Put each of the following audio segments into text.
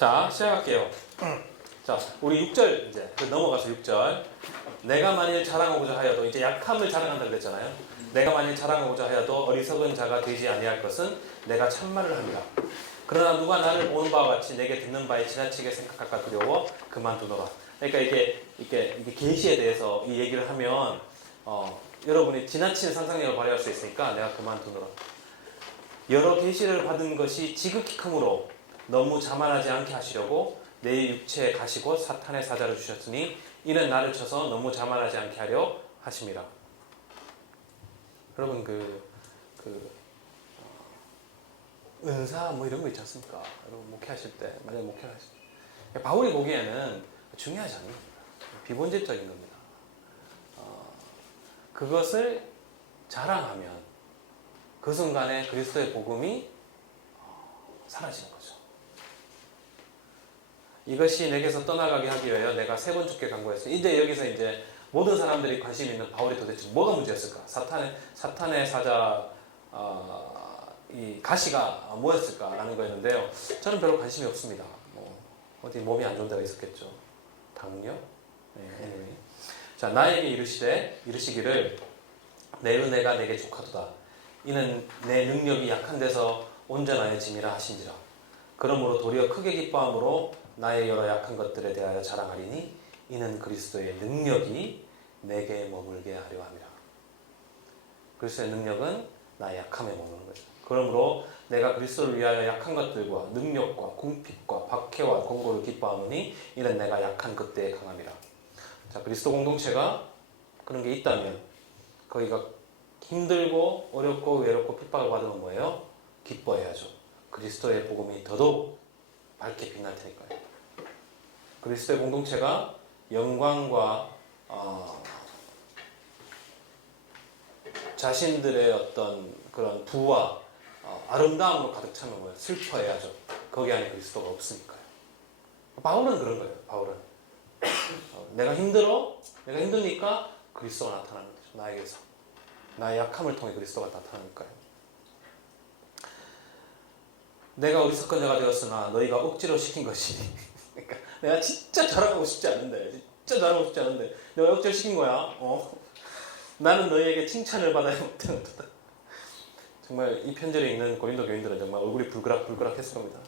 자, 시작할게요. 자, 우리 6절 이제 넘어가서 6절. 내가 만일 자랑하고자 하여도 이제 약함을 자랑한다 그랬잖아요. 내가 만일 자랑하고자 하여도 어리석은 자가 되지 아니할 것은 내가 참말을 합니다. 그러나 누가 나를 보는 바와 같이 내게 듣는 바에 지나치게 생각할까 두려워 그만두노라. 그러니까 이게 계시에 대해서 이 얘기를 하면 여러분이 지나치는 상상력을 발휘할 수 있으니까 내가 그만두노라. 여러 계시를 받은 것이 지극히 크므로 너무 자만하지 않게 하시려고 내 육체에 가시고 사탄의 사자를 주셨으니 이는 나를 쳐서 너무 자만하지 않게 하려 하심이라. 여러분 은사 뭐 이런 거 있지 않습니까? 여러분 목회하실 때 만약에 목회를 하실 때 바울이 보기에는 중요하지 않은 겁니다. 비본질적인 겁니다. 그것을 자랑하면 그 순간에 그리스도의 복음이 사라지는 거죠. 이것이 내게서 떠나가게 하기 위하여 내가 3번 죽게 간구했어요. 이제 여기서 이제 모든 사람들이 관심 있는 바울이 도대체 뭐가 문제였을까? 사탄의 사자 이 가시가 뭐였을까라는 거였는데요. 저는 별로 관심이 없습니다. 어디 몸이 안 좋은 데가 있었겠죠. 당뇨? 네, anyway. 자, 나에게 이르시기를 내 은혜가 내게 족하도다. 이는 내 능력이 약한 데서 온전하여짐이라 하신지라. 그러므로 도리어 크게 기뻐함으로 나의 여러 약한 것들에 대하여 자랑하리니 이는 그리스도의 능력이 내게 머물게 하려 함이라. 그리스도의 능력은 나의 약함에 머무는 거죠. 그러므로 내가 그리스도를 위하여 약한 것들과 능력과 궁핍과 박해와 권고를 기뻐하노니 이는 내가 약한 그때의 강함이라. 자, 그리스도 공동체가 그런 게 있다면 거기가 힘들고 어렵고 외롭고 핍박을 받으면 뭐예요? 기뻐해야죠. 그리스도의 복음이 더더욱 밝게 빛날 테니까요. 그리스도의 공동체가 영광과 자신들의 어떤 그런 부와 아름다움으로 가득 차면 뭐예요? 슬퍼해야죠. 거기 안에 그리스도가 없으니까요. 바울은 그런 거예요. 바울은 내가 힘드니까 그리스도가 나타나는 거죠. 나에게서 나의 약함을 통해 그리스도가 나타나니까요. 내가 어리석은 자가 되었으나 너희가 억지로 시킨 것이니. 그러니까 내가 진짜 자랑하고 싶지 않은데 내가 억지로 시킨 거야. 나는 너희에게 칭찬을 받아야 못하는도다. 정말 이 편지를 읽는 고린도 교인들은 정말 얼굴이 불그락 했을 겁니다.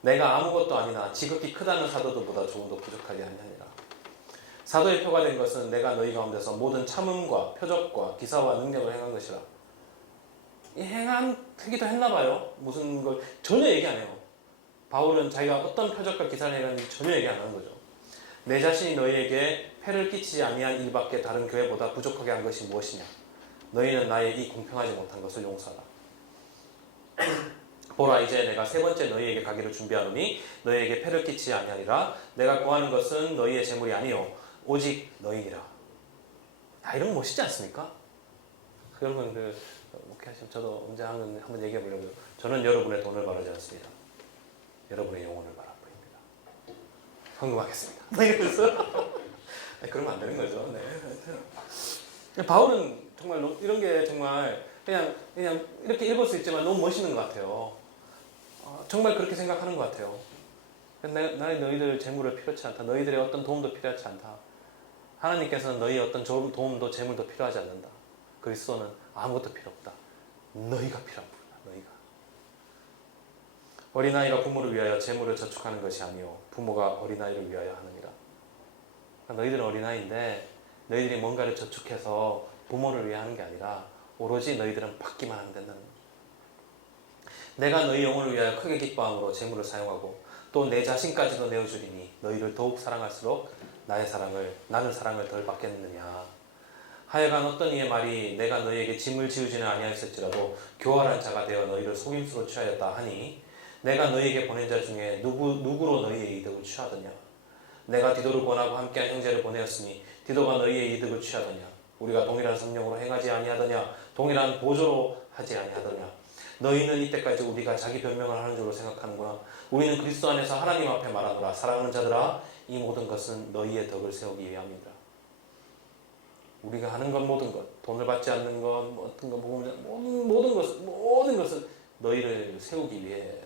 내가 아무것도 아니나 지극히 크다는 사도들보다 조금도 부족하게 아니하니라. 사도의 표가 된 것은 내가 너희 가운데서 모든 참음과 표적과 기사와 능력을 행한 것이라. 행기도 했나봐요. 무슨 걸 전혀 얘기 안 해요. 바울은 자기가 어떤 표적과 기사를 행했는지 전혀 얘기 안 하는 거죠. 내 자신이 너희에게 폐를 끼치지 아니한 일밖에 다른 교회보다 부족하게 한 것이 무엇이냐? 너희는 나의 이 공평하지 못한 것을 용서하라. 보라, 이제 내가 3번째 너희에게 가기를 준비하노니 너희에게 폐를 끼치지 아니하리라. 내가 구하는 것은 너희의 재물이 아니요 오직 너희니라. 이런 거 멋있지 않습니까? 여러분 목회하시면 저도 언제 한번 얘기해 보려고요. 저는 여러분의 돈을 바라지 않습니다. 여러분의 영혼을 바라보입니다. 헌금하겠습니다. 그래서 그러면 안 되는 거죠. 네. 바울은 정말 이런 게 정말 그냥 이렇게 읽을 수 있지만 너무 멋있는 것 같아요. 정말 그렇게 생각하는 것 같아요. 나의 너희들 재물을 필요치 않다. 너희들의 어떤 도움도 필요하지 않다. 하나님께서는 너희의 어떤 도움도 재물도 필요하지 않는다. 그리스도는 아무것도 필요 없다. 너희가 필요한 거다. 너희가. 어린아이가 부모를 위하여 재물을 저축하는 것이 아니요 부모가 어린아이를 위하여 하느니라. 그러니까 너희들은 어린아이인데 너희들이 뭔가를 저축해서 부모를 위해 하는 게 아니라 오로지 너희들은 받기만 하면 된다는 거죠. 내가 너희 영혼을 위하여 크게 기뻐함으로 재물을 사용하고 또 내 자신까지도 내어주리니 너희를 더욱 사랑할수록 나는 사랑을 덜 받겠느냐. 하여간 어떤 이의 말이 내가 너희에게 짐을 지우지는 아니하였을지라도 교활한 자가 되어 너희를 속임수로 취하였다 하니 내가 너희에게 보낸 자 중에 누구로 너희의 이득을 취하더냐. 내가 디도를 권하고 함께한 형제를 보내었으니 디도가 너희의 이득을 취하더냐. 우리가 동일한 성령으로 행하지 아니하더냐. 동일한 보조로 하지 아니하더냐. 너희는 이때까지 우리가 자기 변명을 하는 줄로 생각하는구나. 우리는 그리스도 안에서 하나님 앞에 말하노라. 사랑하는 자들아, 이 모든 것은 너희의 덕을 세우기 위함이다. 우리가 하는 것 모든 것, 돈을 받지 않는 것, 어떤 것, 모든 것은 너희를 세우기 위해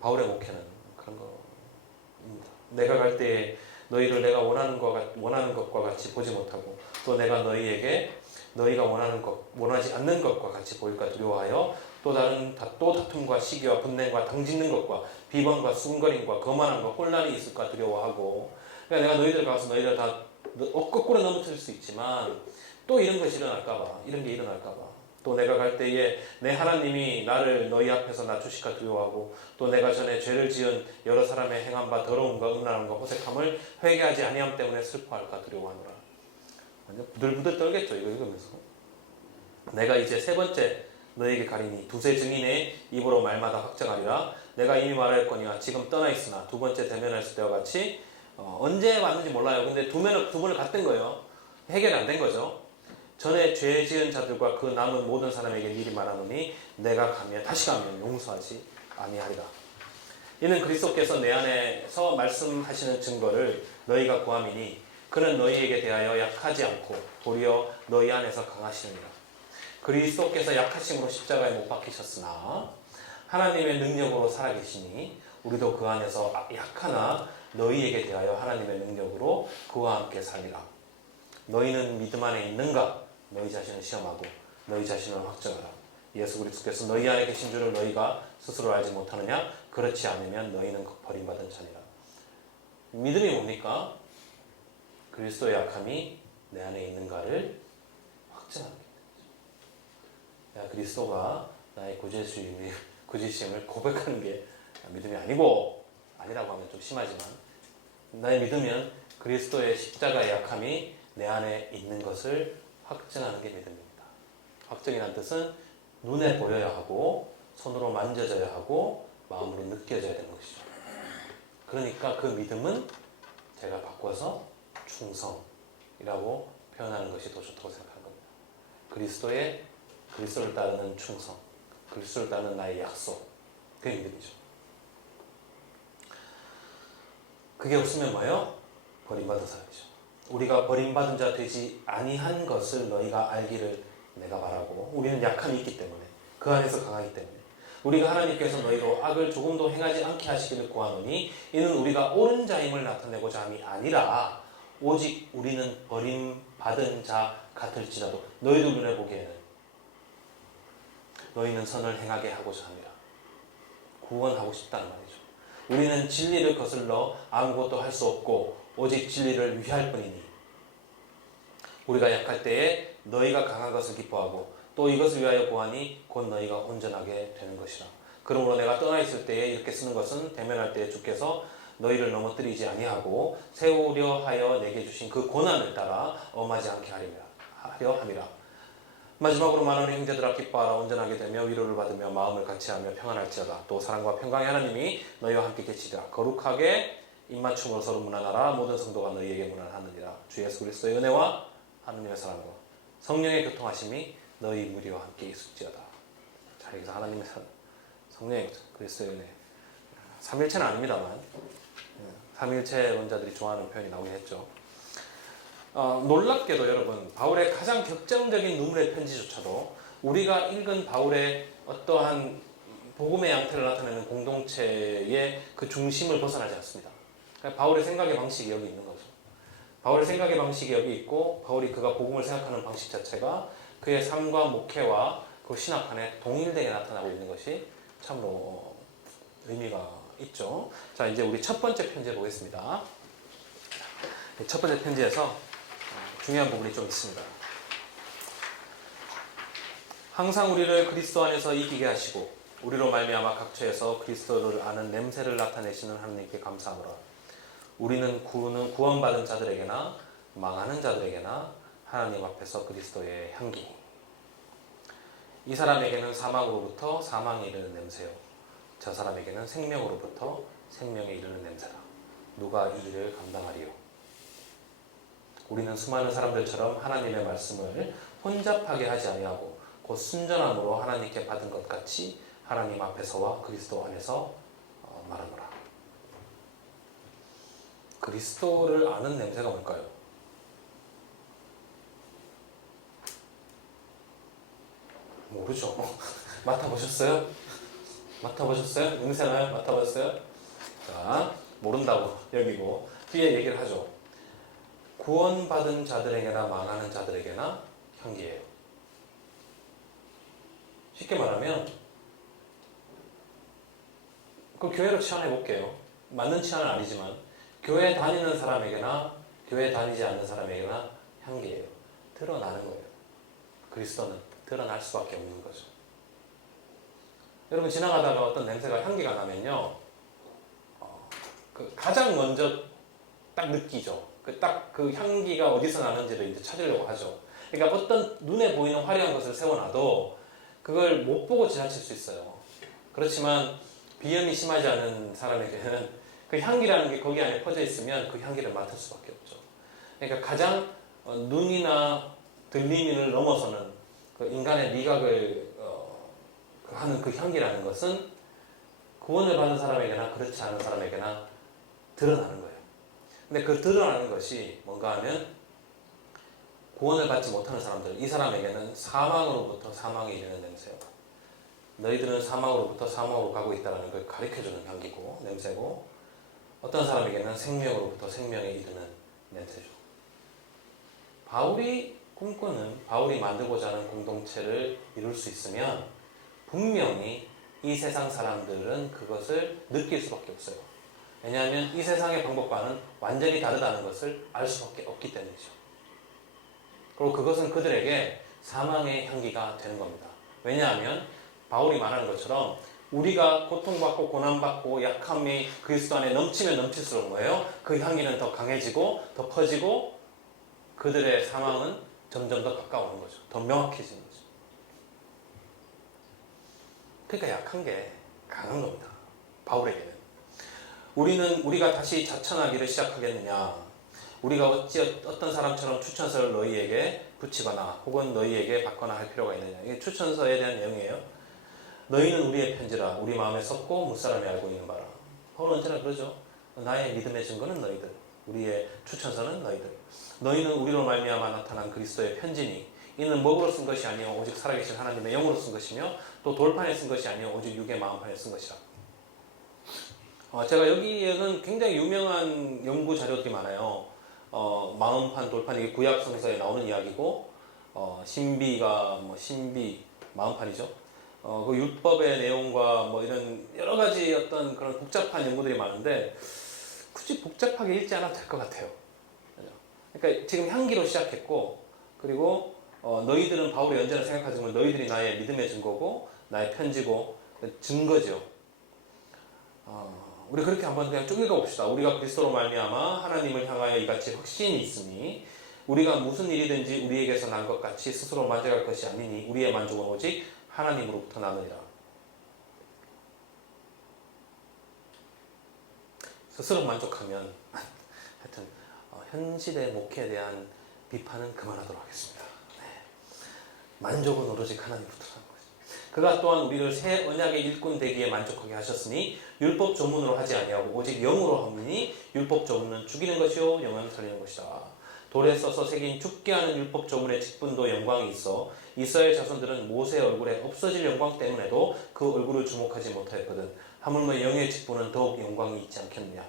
바울의 목회는 그런 거입니다. 내가 갈 때에 너희를 내가 원하는 것과 같이 보지 못하고 또 내가 너희에게 너희가 원하지 않는 것과 같이 보일까 두려워하여 또 다툼과 시기와 분냉과 당짓는 것과 비방과 숨거림과 거만함과 혼란이 있을까 두려워하고 그러니까 내가 너희들 가서 너희들 다 거꾸로 넘어뜨릴 수 있지만 또 이런 것이 일어날까봐 이런 게 일어날까봐 또 내가 갈 때에 내 하나님이 나를 너희 앞에서 낮추실까 두려워하고 또 내가 전에 죄를 지은 여러 사람의 행한 바 더러움과 음란함과 호색함을 회개하지 아니함 때문에 슬퍼할까 두려워하노라. 완전 부들부들 떨겠죠 이거 읽으면서. 내가 이제 세 번째 너에게 가리니 두세 증인의 입으로 말마다 확정하리라. 내가 이미 말하였거니와 지금 떠나 있으나 두 번째 대면했을 때와 같이 언제 왔는지 몰라요. 근데 두 번을 갔던 거예요. 해결이 안 된 거죠. 전에 죄 지은 자들과 그 남은 모든 사람에게 미리 말하노니 내가 다시 가면 용서하지 아니하리라. 이는 그리스도께서 내 안에서 말씀하시는 증거를 너희가 구함이니 그는 너희에게 대하여 약하지 않고 도리어 너희 안에서 강하시느니라. 그리스도께서 약하심으로 십자가에 못 박히셨으나 하나님의 능력으로 살아계시니 우리도 그 안에서 약하나 너희에게 대하여 하나님의 능력으로 그와 함께 살리라. 너희는 믿음 안에 있는가? 너희 자신을 시험하고 너희 자신을 확정하라. 예수 그리스도께서 너희 안에 계신 줄을 너희가 스스로 알지 못하느냐? 그렇지 않으면 너희는 버림받은 자니라. 믿음이 뭡니까? 그리스도의 약함이 내 안에 있는가를 확증하는 게 그리스도가 나의 구주심을 고백하는 게 믿음이 아니라고 하면 좀 심하지만 나의 믿음은 그리스도의 십자가의 약함이 내 안에 있는 것을 확증하는 게 믿음입니다. 확증이라는 뜻은 눈에 보여야 하고 손으로 만져져야 하고 마음으로 느껴져야 되는 것이죠. 그러니까 그 믿음은 제가 바꿔서 충성이라고 표현하는 것이 더 좋다고 생각하는 겁니다. 그리스도를 따르는 충성, 그리스도를 따르는 나의 약속, 그게 믿음이죠. 그게 없으면 뭐예요? 버림받은 사람이죠. 우리가 버림받은 자 되지 아니한 것을 너희가 알기를 내가 바라고 우리는 약함이 있기 때문에 그 안에서 강하기 때문에 우리가 하나님께서 너희로 악을 조금도 행하지 않게 하시기를 구하노니 이는 우리가 옳은 자임을 나타내고자 함이 아니라 오직 우리는 버림받은 자 같을지라도 너희들 눈에 보기에는 너희는 선을 행하게 하고자 합니다. 구원하고 싶다는 말이죠. 우리는 진리를 거슬러 아무것도 할 수 없고 오직 진리를 위할 뿐이니 우리가 약할 때에 너희가 강한 것을 기뻐하고 또 이것을 위하여 구하니 곧 너희가 온전하게 되는 것이라. 그러므로 내가 떠나 있을 때에 이렇게 쓰는 것은 대면할 때에 주께서 너희를 넘어뜨리지 아니하고 세우려 하여 내게 주신 그 고난을 따라 엄하지 않게 하려 함이라. 마지막으로 만원의 형제들아 기뻐하라. 온전하게 되며 위로를 받으며 마음을 같이하며 평안할지어다. 또 사랑과 평강의 하나님이 너희와 함께 계시리라. 거룩하게 입맞춤으로 서로 문안하라. 모든 성도가 너희에게 문안하느니라. 주 예수 그리스도의 은혜와 하느님의 사랑과 성령의 교통하심이 너희 무리와 함께 있을지어다. 자, 여기서 하나님의 성령의 그리스도의 은혜. 삼일체는 아닙니다만 삼일체론자들이 좋아하는 표현이 나오긴 했죠. 놀랍게도 여러분 바울의 가장 격정적인 눈물의 편지조차도 우리가 읽은 바울의 어떠한 복음의 양태를 나타내는 공동체의 그 중심을 벗어나지 않습니다. 그러니까 바울의 생각의 방식이 여기 있는 거죠. 바울의 생각의 방식이 여기 있고 그가 복음을 생각하는 방식 자체가 그의 삶과 목회와 그 신학 안에 동일되게 나타나고 있는 것이 참으로 의미가 있죠. 자, 이제 우리 첫 번째 편지 보겠습니다. 첫 번째 편지에서 중요한 부분이 좀 있습니다. 항상 우리를 그리스도 안에서 이기게 하시고 우리로 말미암아 각처에서 그리스도를 아는 냄새를 나타내시는 하나님께 감사하노라. 우리는 구원받은 자들에게나 망하는 자들에게나 하나님 앞에서 그리스도의 향기. 이 사람에게는 사망으로부터 사망에 이르는 냄새요, 저 사람에게는 생명으로부터 생명에 이르는 냄새라. 누가 이 일을 감당하리요? 우리는 수많은 사람들처럼 하나님의 말씀을 혼잡하게 하지 아니하고 곧 순전함으로 하나님께 받은 것 같이 하나님 앞에서와 그리스도 안에서 말하노라. 그리스도를 아는 냄새가 뭘까요? 모르죠. 맡아보셨어요? 맡아보셨어요? 냄새나요? 맡아봤어요? 자, 모른다고 여기고 뒤에 얘기를 하죠. 구원받은 자들에게나 망하는 자들에게나 향기예요. 쉽게 말하면 그 교회로 치환해 볼게요. 맞는 치환은 아니지만 교회 다니는 사람에게나 교회 다니지 않는 사람에게나 향기예요. 드러나는 거예요. 그리스도는 드러날 수밖에 없는 거죠. 여러분 지나가다가 어떤 냄새가 향기가 나면요, 그 가장 먼저 딱 느끼죠. 그 향기가 어디서 나는지를 이제 찾으려고 하죠. 그러니까 어떤 눈에 보이는 화려한 것을 세워놔도 그걸 못 보고 지나칠 수 있어요. 그렇지만 비염이 심하지 않은 사람에게는 그 향기라는 게 거기 안에 퍼져 있으면 그 향기를 맡을 수밖에 없죠. 그러니까 가장 눈이나 들림을 넘어서는 그 인간의 미각을 하는 그 향기라는 것은 구원을 받은 사람에게나 그렇지 않은 사람에게나 드러나는 거예요. 근데 그 드러나는 것이 뭔가 하면 구원을 받지 못하는 사람들, 이 사람에게는 사망으로부터 사망에 이르는 냄새요. 너희들은 사망으로부터 사망으로 가고 있다는 걸 가르쳐주는 향기고 냄새고, 어떤 사람에게는 생명으로부터 생명에 이르는 냄새죠. 바울이 꿈꾸는, 바울이 만들고자 하는 공동체를 이룰 수 있으면 분명히 이 세상 사람들은 그것을 느낄 수밖에 없어요. 왜냐하면 이 세상의 방법과는 완전히 다르다는 것을 알 수밖에 없기 때문이죠. 그리고 그것은 그들에게 사망의 향기가 되는 겁니다. 왜냐하면 바울이 말하는 것처럼 우리가 고통받고 고난받고 약함이 그리스도 안에 넘치면 넘칠수록 뭐예요? 그 향기는 더 강해지고 더 퍼지고 그들의 사망은 점점 더 가까워오는 거죠. 더 명확해지는 거죠. 그러니까 약한 게 강한 겁니다. 바울에게는. 우리가 다시 자천하기를 시작하겠느냐? 우리가 어찌 어떤 사람처럼 추천서를 너희에게 붙이거나 혹은 너희에게 받거나 할 필요가 있느냐? 이게 추천서에 대한 내용이에요. 너희는 우리의 편지라 우리 마음에 섰고 무사람이 알고 있는 바라. 바울은 언제나 그러죠. 나의 믿음의 증거는 너희들, 우리의 추천서는 너희들. 너희는 우리로 말미암아 나타난 그리스도의 편지니 이는 먹으로 쓴 것이 아니요 오직 살아계신 하나님의 영으로 쓴 것이며 또 돌판에 쓴 것이 아니요 오직 육의 마음판에 쓴 것이라. 제가 여기에는 굉장히 유명한 연구 자료들이 많아요. 마음판, 돌판, 이게 구약 성서에 나오는 이야기고, 신비가 신비 마음판이죠. 그 율법의 내용과 뭐 이런 여러 가지 어떤 그런 복잡한 연구들이 많은데 굳이 복잡하게 읽지 않아도 될 것 같아요. 그러니까 지금 향기로 시작했고, 그리고 너희들은 바울이 언제나 생각하지만 너희들이 나의 믿음의 증거고 나의 편지고 증거죠. 우리 그렇게 한번 그냥 쭉 읽어봅시다. 우리가 그리스도로 말미암아 하나님을 향하여 이같이 확신이 있으니 우리가 무슨 일이든지 우리에게서 난 것 같이 스스로 만족할 것이 아니니 우리의 만족은 오직 하나님으로부터 나느니라. 스스로 만족하면 하여튼 현실의 목회에 대한 비판은 그만하도록 하겠습니다. 네. 만족은 오로지 하나님으로부터 나는 거죠. 그가 또한 우리를 새 언약의 일꾼 되기에 만족하게 하셨으니 율법 조문으로 하지 아니하고 오직 영으로 함이니 율법 조문은 죽이는 것이요 영은 살리는 것이다. 돌에 써서 새긴 죽게 하는 율법 조문의 직분도 영광이 있어 이스라엘 자손들은 모세의 얼굴에 없어질 영광 때문에도 그 얼굴을 주목하지 못하였거든. 하물며 영의 직분은 더욱 영광이 있지 않겠느냐.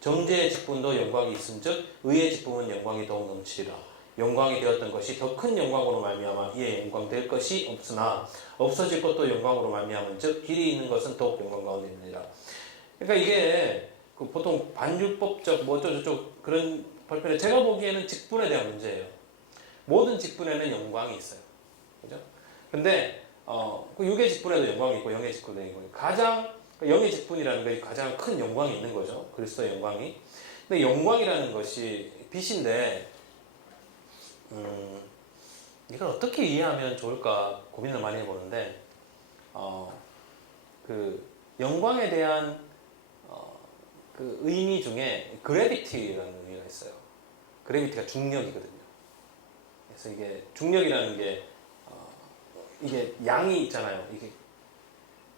정죄의 직분도 영광이 있음즉 의의 직분은 영광이 더욱 넘치리라. 영광이 되었던 것이 더 큰 영광으로 말미암아 이에 영광될 것이 없으나 없어질 것도 영광으로 말미암은즉 길이 있는 것은 더욱 영광 가운데 있느니라. 그러니까 이게 보통 반율법적 뭐 어쩌고저쩌고 그런 발표는 제가 보기에는 직분에 대한 문제예요. 모든 직분에는 영광이 있어요. 그죠? 근데 그 육의 직분에도 영광이 있고 영의 직분에도 영광이 있고 가장 영의 직분이라는 것이 가장 큰 영광이 있는 거죠. 그리스도의 영광이. 근데 영광이라는 것이 빛인데 이걸 어떻게 이해하면 좋을까 고민을 많이 해보는데 그 영광에 대한 그 의미 중에 그래비티라는 의미가 있어요. 그래비티가 중력이거든요. 그래서 이게 중력이라는 게 이게 양이 있잖아요. 이게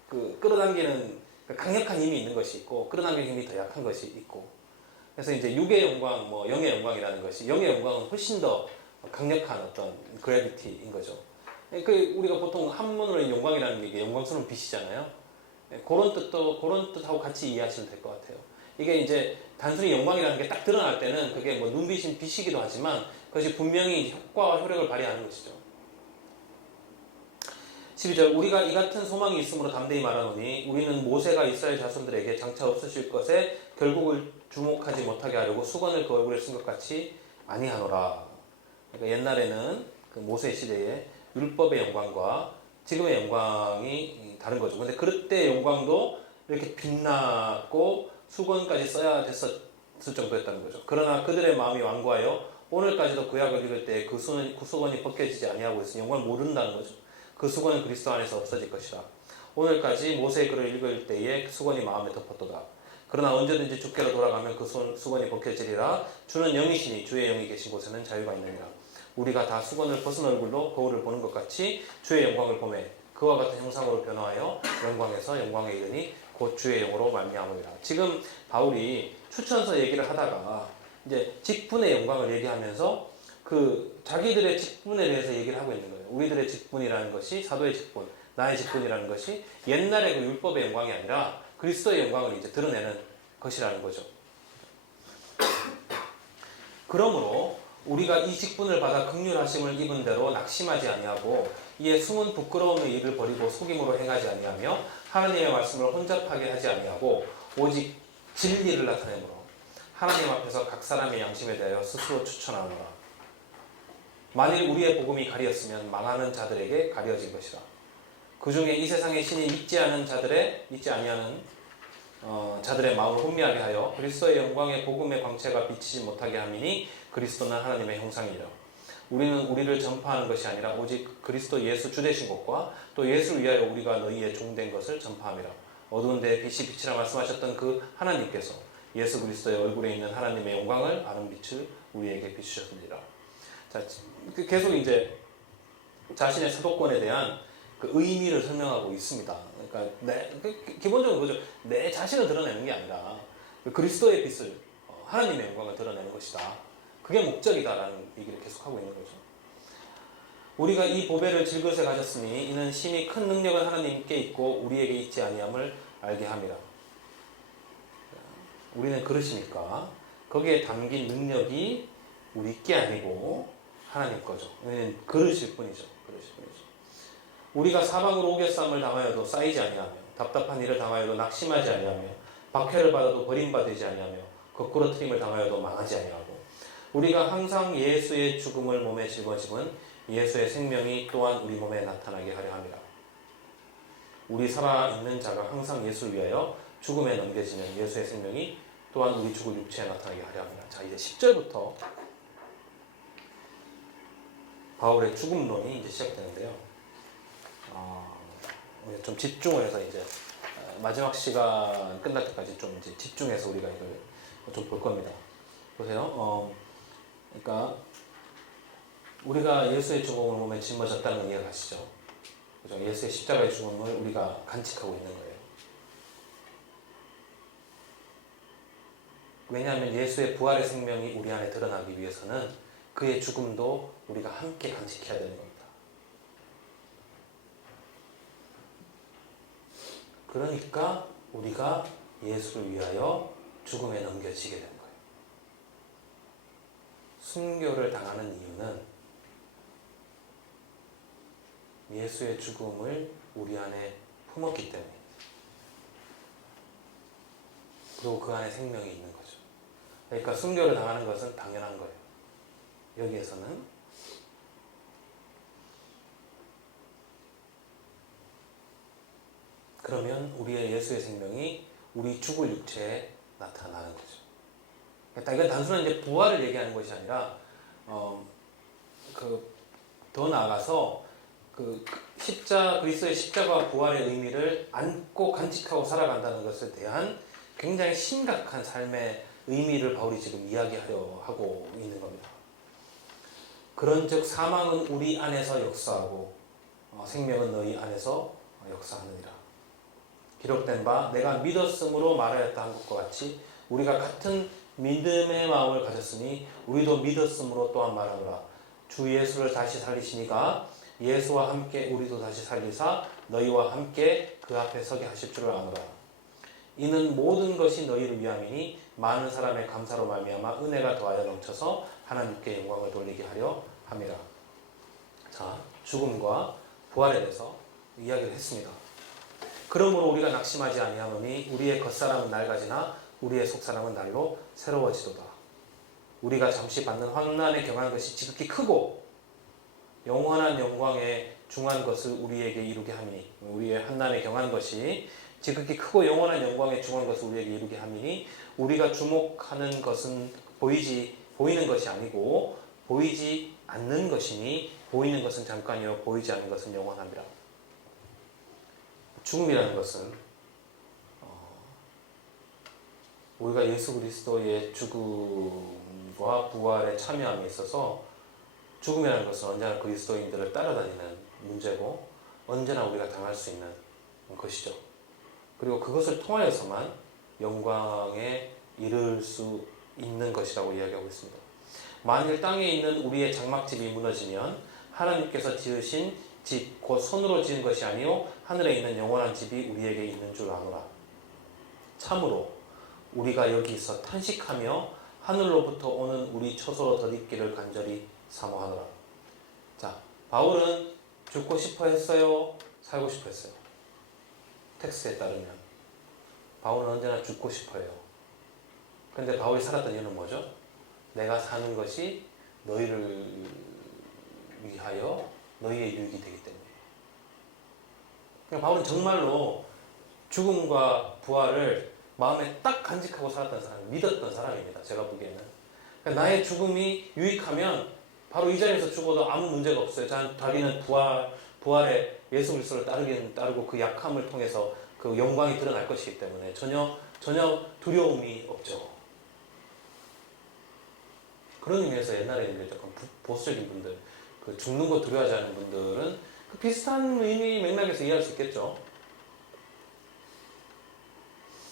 그 끌어당기는 강력한 힘이 있는 것이 있고 끌어당기는 힘이 더 약한 것이 있고. 그래서 이제 육의 영광, 뭐 영의 영광이라는 것이 영의 영광은 훨씬 더 강력한 어떤 그래비티인 거죠. 그 우리가 보통 한문으로 영광이라는 게 영광스러운 빛이잖아요. 그런 뜻하고 같이 이해하시면 될 것 같아요. 이게 이제 단순히 영광이라는 게 딱 드러날 때는 그게 뭐 눈빛인 빛이기도 하지만 그것이 분명히 효과와 효력을 발휘하는 것이죠. 12절 우리가 이 같은 소망이 있으므로 담대히 말하노니 우리는 모세가 이스라엘 자손들에게 장차 없으실 것에 결국을 주목하지 못하게 하려고 수건을 그 얼굴에 쓴 것 같이 아니하노라. 그러니까 옛날에는 그 모세 시대의 율법의 영광과 지금의 영광이 다른 거죠. 근데 그때 영광도 이렇게 빛났고 수건까지 써야 됐었을 정도였다는 거죠. 그러나 그들의 마음이 완고하여 오늘까지도 구약을 읽을 때 그 수건이 벗겨지지 아니하고 있으니 영광을 모른다는 거죠. 그 수건은 그리스도 안에서 없어질 것이라. 오늘까지 모세의 글을 읽을 때에 그 수건이 마음에 덮었도다. 그러나 언제든지 주께로 돌아가면 그 수건이 벗겨지리라. 주는 영이시니 주의 영이 계신 곳에는 자유가 있느니라. 우리가 다 수건을 벗은 얼굴로 거울을 보는 것 같이 주의 영광을 보매 그와 같은 형상으로 변화하여 영광에서 영광에 이르니 곧 주의 영으로 말미암으리라. 지금 바울이 추천서 얘기를 하다가 이제 직분의 영광을 얘기하면서 그 자기들의 직분에 대해서 얘기를 하고 있는 거예요. 우리들의 직분이라는 것이 사도의 직분, 나의 직분이라는 것이 옛날의 그 율법의 영광이 아니라 그리스도의 영광을 이제 드러내는 것이라는 거죠. 그러므로 우리가 이 직분을 받아 긍휼하심을 입은 대로 낙심하지 아니하고 이에 숨은 부끄러움의 일을 버리고 속임으로 행하지 아니하며 하나님의 말씀을 혼잡하게 하지 아니하고 오직 진리를 나타내므로 하나님 앞에서 각 사람의 양심에 대하여 스스로 추천하노라. 만일 우리의 복음이 가리었으면 망하는 자들에게 가려진 것이라. 그 중에 이 세상의 신이 믿지 아니하는 자들의 마음을 혼미하게 하여 그리스도의 영광의 복음의 광채가 비치지 못하게 함이니 그리스도는 하나님의 형상이라. 우리는 우리를 전파하는 것이 아니라 오직 그리스도 예수 주 되신 것과 또 예수를 위하여 우리가 너희의 종된 것을 전파함이라. 어두운 데에 빛이 빛이라 말씀하셨던 그 하나님께서 예수 그리스도의 얼굴에 있는 하나님의 영광을 아는 빛을 우리에게 비추셨느니라. 자, 계속 이제 자신의 사도권에 대한 그 의미를 설명하고 있습니다. 그러니까 기본적으로 그죠. 내 자신을 드러내는 게 아니라 그리스도의 빛을 하나님의 영광을 드러내는 것이다. 그게 목적이다라는 얘기를 계속하고 있는 거죠. 우리가 이 보배를 질것에 가졌으니 이는 심히 큰 능력은 하나님께 있고 우리에게 있지 아니함을 알게 함이라. 우리는 그릇이니까 거기에 담긴 능력이 우리 게 아니고 하나님 거죠. 우리는 그릇일 뿐이죠. 우리가 사방으로 오개쌈을 당하여도 쌓이지 아니하며 답답한 일을 당하여도 낙심하지 아니하며 박해를 받아도 버림받지 아니하며 거꾸로 트림을 당하여도 망하지 아니하고 우리가 항상 예수의 죽음을 몸에 짊어지면 예수의 생명이 또한 우리 몸에 나타나게 하려 함이라. 우리 살아있는 자가 항상 예수를 위하여 죽음에 넘겨지면 예수의 생명이 또한 우리 죽을 육체에 나타나게 하려 합니다. 자, 이제 10절부터 바울의 죽음론이 이제 시작되는데요. 좀 집중을 해서 이제 마지막 시간 끝날 때까지 좀 이제 집중해서 우리가 이걸 좀 볼 겁니다. 보세요. 그러니까 우리가 예수의 죽음을 몸에 짊어졌다는 걸 이해가시죠? 그죠? 예수의 십자가의 죽음을 우리가 간직하고 있는 거예요. 왜냐하면 예수의 부활의 생명이 우리 안에 드러나기 위해서는 그의 죽음도 우리가 함께 간직해야 되는 겁니다. 그러니까 우리가 예수를 위하여 죽음에 넘겨지게 되는 거예요. 순교를 당하는 이유는 예수의 죽음을 우리 안에 품었기 때문에 그리고 그 안에 생명이 있는 거죠. 그러니까 순교를 당하는 것은 당연한 거예요. 여기에서는 그러면 우리의 예수의 생명이 우리 죽을 육체에 나타나는 거죠. 그러니까 이건 단순한 이제 부활을 얘기하는 것이 아니라 더 나아가서 그리스도의 십자가와 부활의 의미를 안고 간직하고 살아간다는 것에 대한 굉장히 심각한 삶의 의미를 바울이 지금 이야기하려 하고 있는 겁니다. 그런즉 사망은 우리 안에서 역사하고 생명은 너희 안에서 역사하느니라. 기록된 바 내가 믿었으므로 말하였다 한 것과 같이 우리가 같은 믿음의 마음을 가졌으니 우리도 믿었으므로 또한 말하노라. 주 예수를 다시 살리시니가 예수와 함께 우리도 다시 살리사 너희와 함께 그 앞에 서게 하실 줄을 아노라. 이는 모든 것이 너희를 위함이니 많은 사람의 감사로 말미암아 은혜가 더하여 넘쳐서 하나님께 영광을 돌리게 하려 함이라. 자, 죽음과 부활에 대해서 이야기를 했습니다. 그러므로 우리가 낙심하지 아니하노니 우리의 겉사람은 낡아지나 우리의 속사람은 날로 새로워지도다. 우리가 잠시 받는 환난에 경한 것이 지극히 크고 영원한 영광에 중한 것을 우리에게 이루게 함이니, 우리의 환난에 경한 것이 지극히 크고 영원한 영광에 중한 것을 우리에게 이루게 함이니 우리가 주목하는 것은 보이는 것이 아니고 보이지 않는 것이니 보이는 것은 잠깐이요 보이지 않는 것은 영원함이라. 죽음이라는 것은 우리가 예수 그리스도의 죽음과 부활에 참여함에 있어서 죽음이라는 것은 언제나 그리스도인들을 따라다니는 문제고 언제나 우리가 당할 수 있는 것이죠. 그리고 그것을 통하여서만 영광에 이를 수 있는 것이라고 이야기하고 있습니다. 만일 땅에 있는 우리의 장막집이 무너지면 하나님께서 지으신 집, 곧 손으로 지은 것이 아니요 하늘에 있는 영원한 집이 우리에게 있는 줄 아노라. 참으로 우리가 여기서 탄식하며 하늘로부터 오는 우리 처소로 덧입기를 간절히 사모하노라. 자, 바울은 죽고 싶어 했어요? 살고 싶어 했어요? 텍스트에 따르면 바울은 언제나 죽고 싶어 해요. 근데 바울이 살았던 이유는 뭐죠? 내가 사는 것이 너희를 위하여 너희의 유익이 되기 때문에. 그러니까 바울은 정말로 죽음과 부활을 마음에 딱 간직하고 살았던 사람, 믿었던 사람입니다. 제가 보기에는. 그러니까 나의 죽음이 유익하면 바로 이 자리에서 죽어도 아무 문제가 없어요. 자기는 부활에 예수 그리스도를 따르고 그 약함을 통해서 그 영광이 드러날 것이기 때문에 전혀 두려움이 없죠. 그런 의미에서 옛날에 이제 조금 보수적인 분들, 그 죽는 거 두려워하지 않는 분들은 그 비슷한 의미 맥락에서 이해할 수 있겠죠.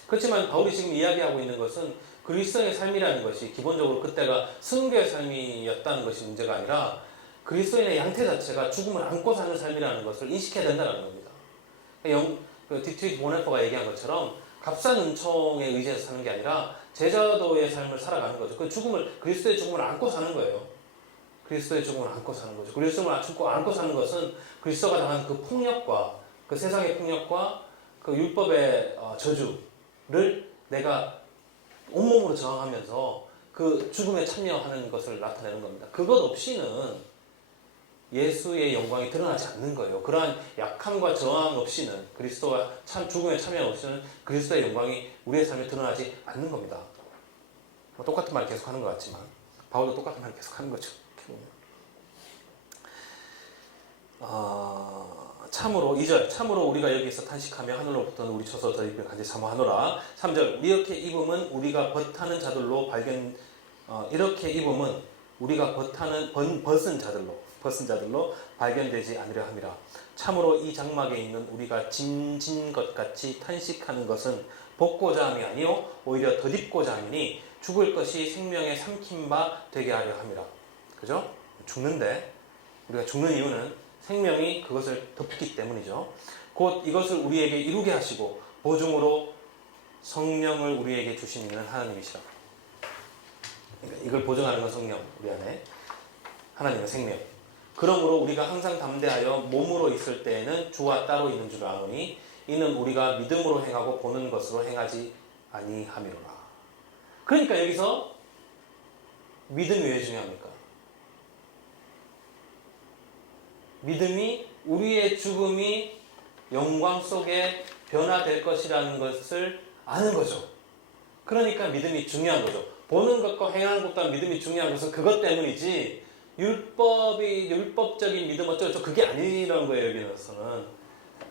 그렇지만 바울이 지금 이야기하고 있는 것은 그리스도의 삶이라는 것이 기본적으로 그때가 순교의 삶이었다는 것이 문제가 아니라 그리스도인의 양태 자체가 죽음을 안고 사는 삶이라는 것을 인식해야 된다는 겁니다. 디트리히 보네퍼가 얘기한 것처럼 값싼 은총에 의지해서 사는 게 아니라 제자도의 삶을 살아가는 거죠. 그리스도의 죽음을 안고 사는 거예요. 그리스도의 죽음을 안고 사는 거죠. 그리스도를 안고 사는 것은 그리스도가 당한 그 폭력과 그 세상의 폭력과 그 율법의 저주를 내가 온몸으로 저항하면서 그 죽음에 참여하는 것을 나타내는 겁니다. 그것 없이는 예수의 영광이 드러나지 않는 거예요. 그러한 약함과 저항 없이는 그리스도와 죽음에 참여 없이는 그리스도의 영광이 우리의 삶에 드러나지 않는 겁니다. 똑같은 말 계속하는 것 같지만 바울도 똑같은 말 계속하는 거죠. 참으로 2절 참으로 우리가 여기서 탄식하며 하늘로부터는 우리 처소 덧입기를 간절히 사모하노라. 3절 이렇게 입음은 우리가 벗하는 자들로 이렇게 입음은 우리가 벗은 자들로 발견되지 않으려 함이라. 참으로 이 장막에 있는 우리가 짐진 것 같이 탄식하는 것은 벗고자 함이 아니요 오히려 덧입고자 함이니 죽을 것이 생명에 삼킨 바 되게 하려 함이라. 그죠? 죽는데 우리가 죽는 이유는 생명이 그것을 덮기 때문이죠. 곧 이것을 우리에게 이루게 하시고 보증으로 성령을 우리에게 주시는 하나님이시라. 그러니까 이걸 보증하는 건 성령, 우리 안에 하나님의 생명. 그러므로 우리가 항상 담대하여 몸으로 있을 때에는 주와 따로 있는 줄 아노니 이는 우리가 믿음으로 행하고 보는 것으로 행하지 아니함이로라. 그러니까 여기서 믿음이 왜 중요합니까? 믿음이 우리의 죽음이 영광 속에 변화될 것이라는 것을 아는 거죠. 그러니까 믿음이 중요한 거죠. 보는 것과 행하는 것과 믿음이 중요한 것은 그것 때문이지 율법적인 믿음 어쩌고 그게 아니라는 거예요. 여기서는.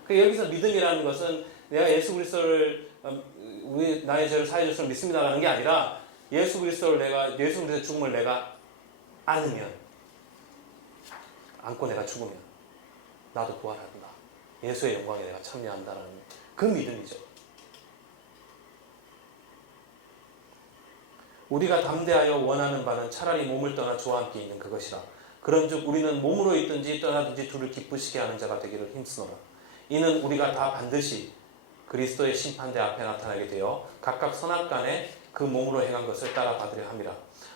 여기서 믿음이라는 것은 내가 예수 그리스도를 나의 죄를 사해 줬음을 믿습니다라는 게 아니라 예수 그리스도의 죽음을 내가 안으면 안고 내가 죽으면 나도 부활한다. 예수의 영광에 내가 참여한다라는 그 믿음이죠. 우리가 담대하여 원하는 바는 차라리 몸을 떠나 주와 함께 있는 그것이라. 그런즉 우리는 몸으로 있든지 떠나든지 두를 기쁘시게 하는 자가 되기를 힘쓰노라. 이는 우리가 다 반드시 그리스도의 심판대 앞에 나타나게 되어 각각 선악간에 그 몸으로 행한 것을 따라 받으려 함이라.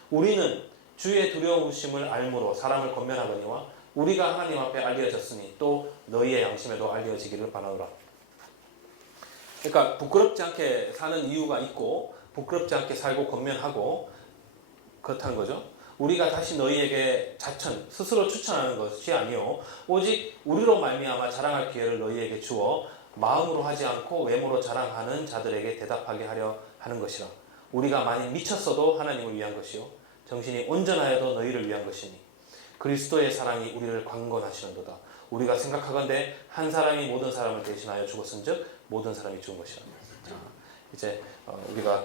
우리는 주의 두려우심을 알므로 사람을 권면하거니와 우리가 하나님 앞에 알려졌으니 또 너희의 양심에도 알려지기를 바라노라. 그러니까 부끄럽지 않게 사는 이유가 있고 부끄럽지 않게 살고 권면하고 그렇다는 거죠. 우리가 다시 너희에게 스스로 추천하는 것이 아니요 오직 우리로 말미암아 자랑할 기회를 너희에게 주어 마음으로 하지 않고 외모로 자랑하는 자들에게 대답하게 하려 하는 것이라. 우리가 만일 미쳤어도 하나님을 위한 것이요 정신이 온전하여도 너희를 위한 것이니 그리스도의 사랑이 우리를 강권하시는도다. 우리가 생각하건대 한 사람이 모든 사람을 대신하여 죽었은즉 모든 사람이 죽은 것이라. 자, 이제 우리가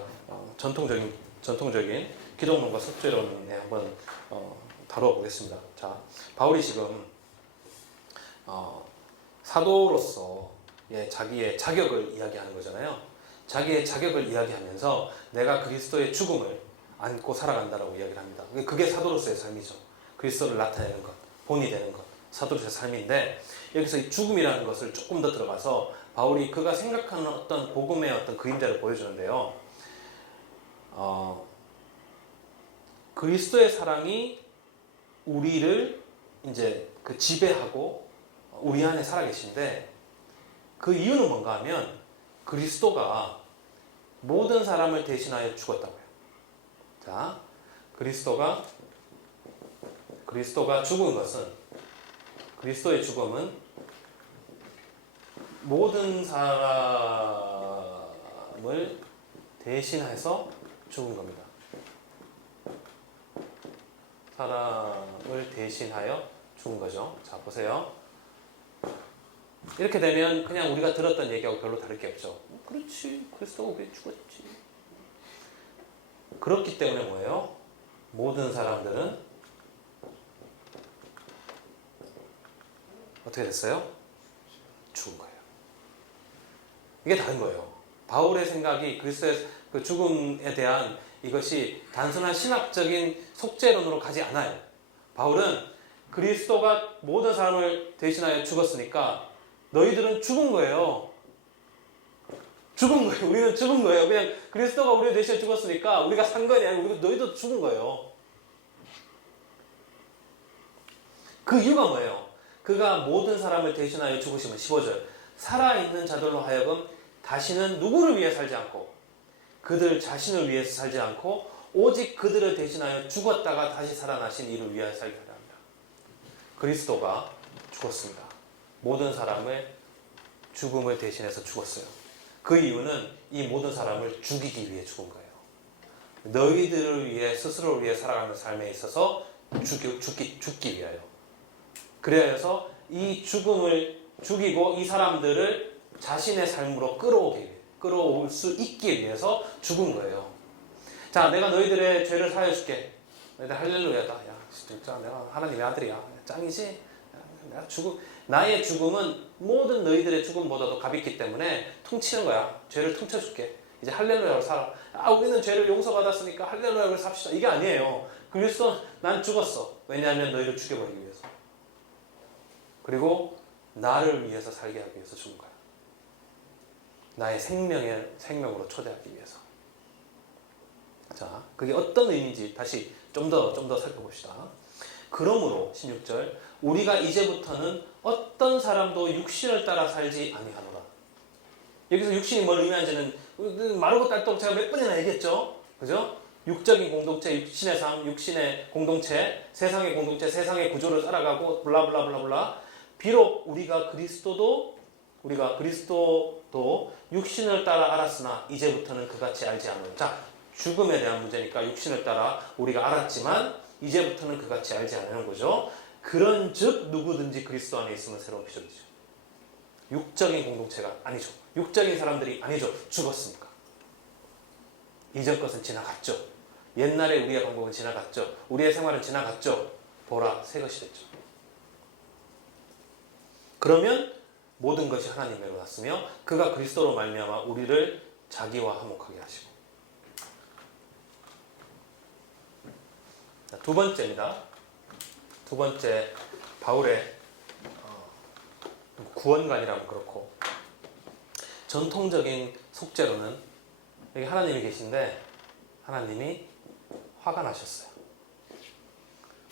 전통적인 기독론과 속죄론에 한번 다루어 보겠습니다. 자, 바울이 지금 사도로서 자기의 자격을 이야기하는 거잖아요. 자기의 자격을 이야기하면서 내가 그리스도의 죽음을 안고 살아간다라고 이야기를 합니다. 그게 사도로서의 삶이죠. 그리스도를 나타내는 것, 본이 되는 것, 사도로서의 삶인데 여기서 이 죽음이라는 것을 조금 더 들어가서 바울이 그가 생각하는 어떤 복음의 어떤 그림자를 보여주는데요. 그리스도의 사랑이 우리를 이제 그 지배하고 우리 안에 살아계신데 그 이유는 뭔가 하면 그리스도가 모든 사람을 대신하여 죽었다고요. 자, 그리스도가 죽은 것은 그리스도의 죽음은 모든 사람을 대신해서 죽은 겁니다. 사람을 대신하여 죽은 거죠. 자, 보세요. 이렇게 되면 그냥 우리가 들었던 얘기하고 별로 다를 게 없죠. 그렇지, 그리스도가 왜 죽었지? 그렇기 때문에 뭐예요? 모든 사람들은 어떻게 됐어요? 죽은 거예요. 이게 다른 거예요. 바울의 생각이 그리스도의 그 죽음에 대한 이것이 단순한 신학적인 속죄론으로 가지 않아요. 바울은 그리스도가 모든 사람을 대신하여 죽었으니까 너희들은 죽은 거예요. 죽은 거예요. 우리는 죽은 거예요. 그냥 그리스도가 우리를 대신해 죽었으니까 우리가 산 거냐? 너희도 죽은 거예요. 그 이유가 뭐예요? 그가 모든 사람을 대신하여 죽으시면 15절 살아있는 자들로 하여금 다시는 누구를 위해 살지 않고 그들 자신을 위해서 살지 않고 오직 그들을 대신하여 죽었다가 다시 살아나신 이를 위하여 살게 하려 합니다. 그리스도가 죽었습니다. 모든 사람의 죽음을 대신해서 죽었어요. 그 이유는 이 모든 사람을 죽이기 위해 죽은 거예요. 너희들을 위해 스스로를 위해 살아가는 삶에 있어서 죽기 위하여. 그래서 이 죽음을 죽이고 이 사람들을 자신의 삶으로 끌어올 수 있기 위해서 죽은 거예요. 자, 내가 너희들의 죄를 사하여 줄게. 너희들 할렐루야다. 야, 진짜 내가 하나님의 아들이야. 짱이지? 나의 죽음은 모든 너희들의 죽음보다도 가볍기 때문에 퉁치는 거야. 죄를 퉁쳐줄게. 이제 할렐루야로 살아. 우리는 죄를 용서받았으니까 할렐루야로 삽시다. 이게 아니에요. 그리스도 난 죽었어. 왜냐하면 너희를 죽여버리기 위해서. 그리고 나를 위해서 살게 하기 위해서 죽은 거야. 나의 생명으로 초대하기 위해서. 자, 그게 어떤 의미인지 다시 좀 더 살펴봅시다. 그러므로 16절 우리가 이제부터는 어떤 사람도 육신을 따라 살지 아니하노라. 여기서 육신이 뭘 의미하는지는 마르고 딸도록 제가 몇 번이나 얘기했죠. 그죠? 육적인 공동체, 육신의 삶, 육신의 공동체, 세상의 공동체, 세상의 구조를 따라가고 블라블라블라블라. 비록 우리가 그리스도도 육신을 따라 알았으나 이제부터는 그같이 알지 않노라. 자, 죽음에 대한 문제니까 육신을 따라 우리가 알았지만 이제부터는 그같이 알지 않는 거죠. 그런즉 누구든지 그리스도 안에 있으면 새로운 피조물이죠. 육적인 공동체가 아니죠. 육적인 사람들이 아니죠. 죽었으니까. 이전 것은 지나갔죠. 옛날에 우리의 방법은 지나갔죠. 우리의 생활은 지나갔죠. 보라, 새 것이 됐죠. 그러면 모든 것이 하나님으로 났으며 그가 그리스도로 말미암아 우리를 자기와 화목하게 하시고. 자, 두 번째입니다. 두 번째 바울의 구원관이라면 그렇고, 전통적인 속죄로는 여기 하나님이 계신데 하나님이 화가 나셨어요.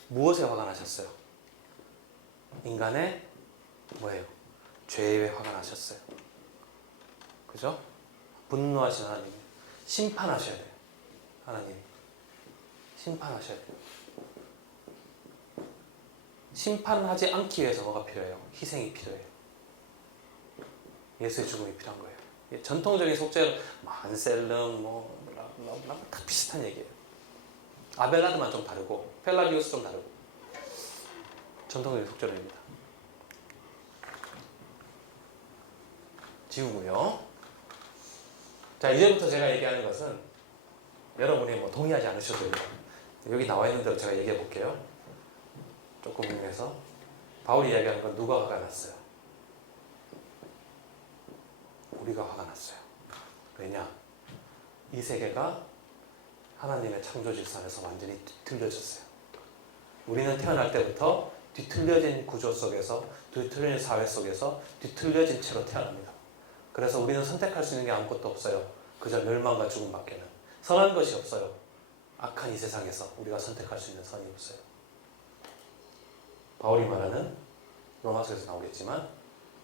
무엇에 화가 나셨어요? 인간의 뭐예요? 죄에 화가 나셨어요. 그죠? 분노하신 하나님, 심판하셔야 돼요. 하나님 심판하셔야 돼요. 심판하지 않기 위해서 뭐가 필요해요? 희생이 필요해요. 예수의 죽음이 필요한 거예요. 전통적인 속죄는 안셀름 다 비슷한 얘기예요. 아벨라드만 좀 다르고 펠라기우스 좀 다르고 전통적인 속죄론입니다. 지우고요. 자, 이제부터 제가 얘기하는 것은 여러분이 뭐 동의하지 않으셔도 돼요. 여기 나와 있는 대로 제가 얘기해 볼게요. 조금 의미해서 바울이 이야기하는 건 누가 화가 났어요? 우리가 화가 났어요. 왜냐? 이 세계가 하나님의 창조 질서에서 완전히 뒤틀려졌어요. 우리는 태어날 때부터 뒤틀려진 구조 속에서, 뒤틀려진 사회 속에서 뒤틀려진 채로 태어납니다. 그래서 우리는 선택할 수 있는 게 아무것도 없어요. 그저 멸망과 죽음밖에는. 선한 것이 없어요. 악한 이 세상에서 우리가 선택할 수 있는 선이 없어요. 바울이 말하는 로마서에서 나오겠지만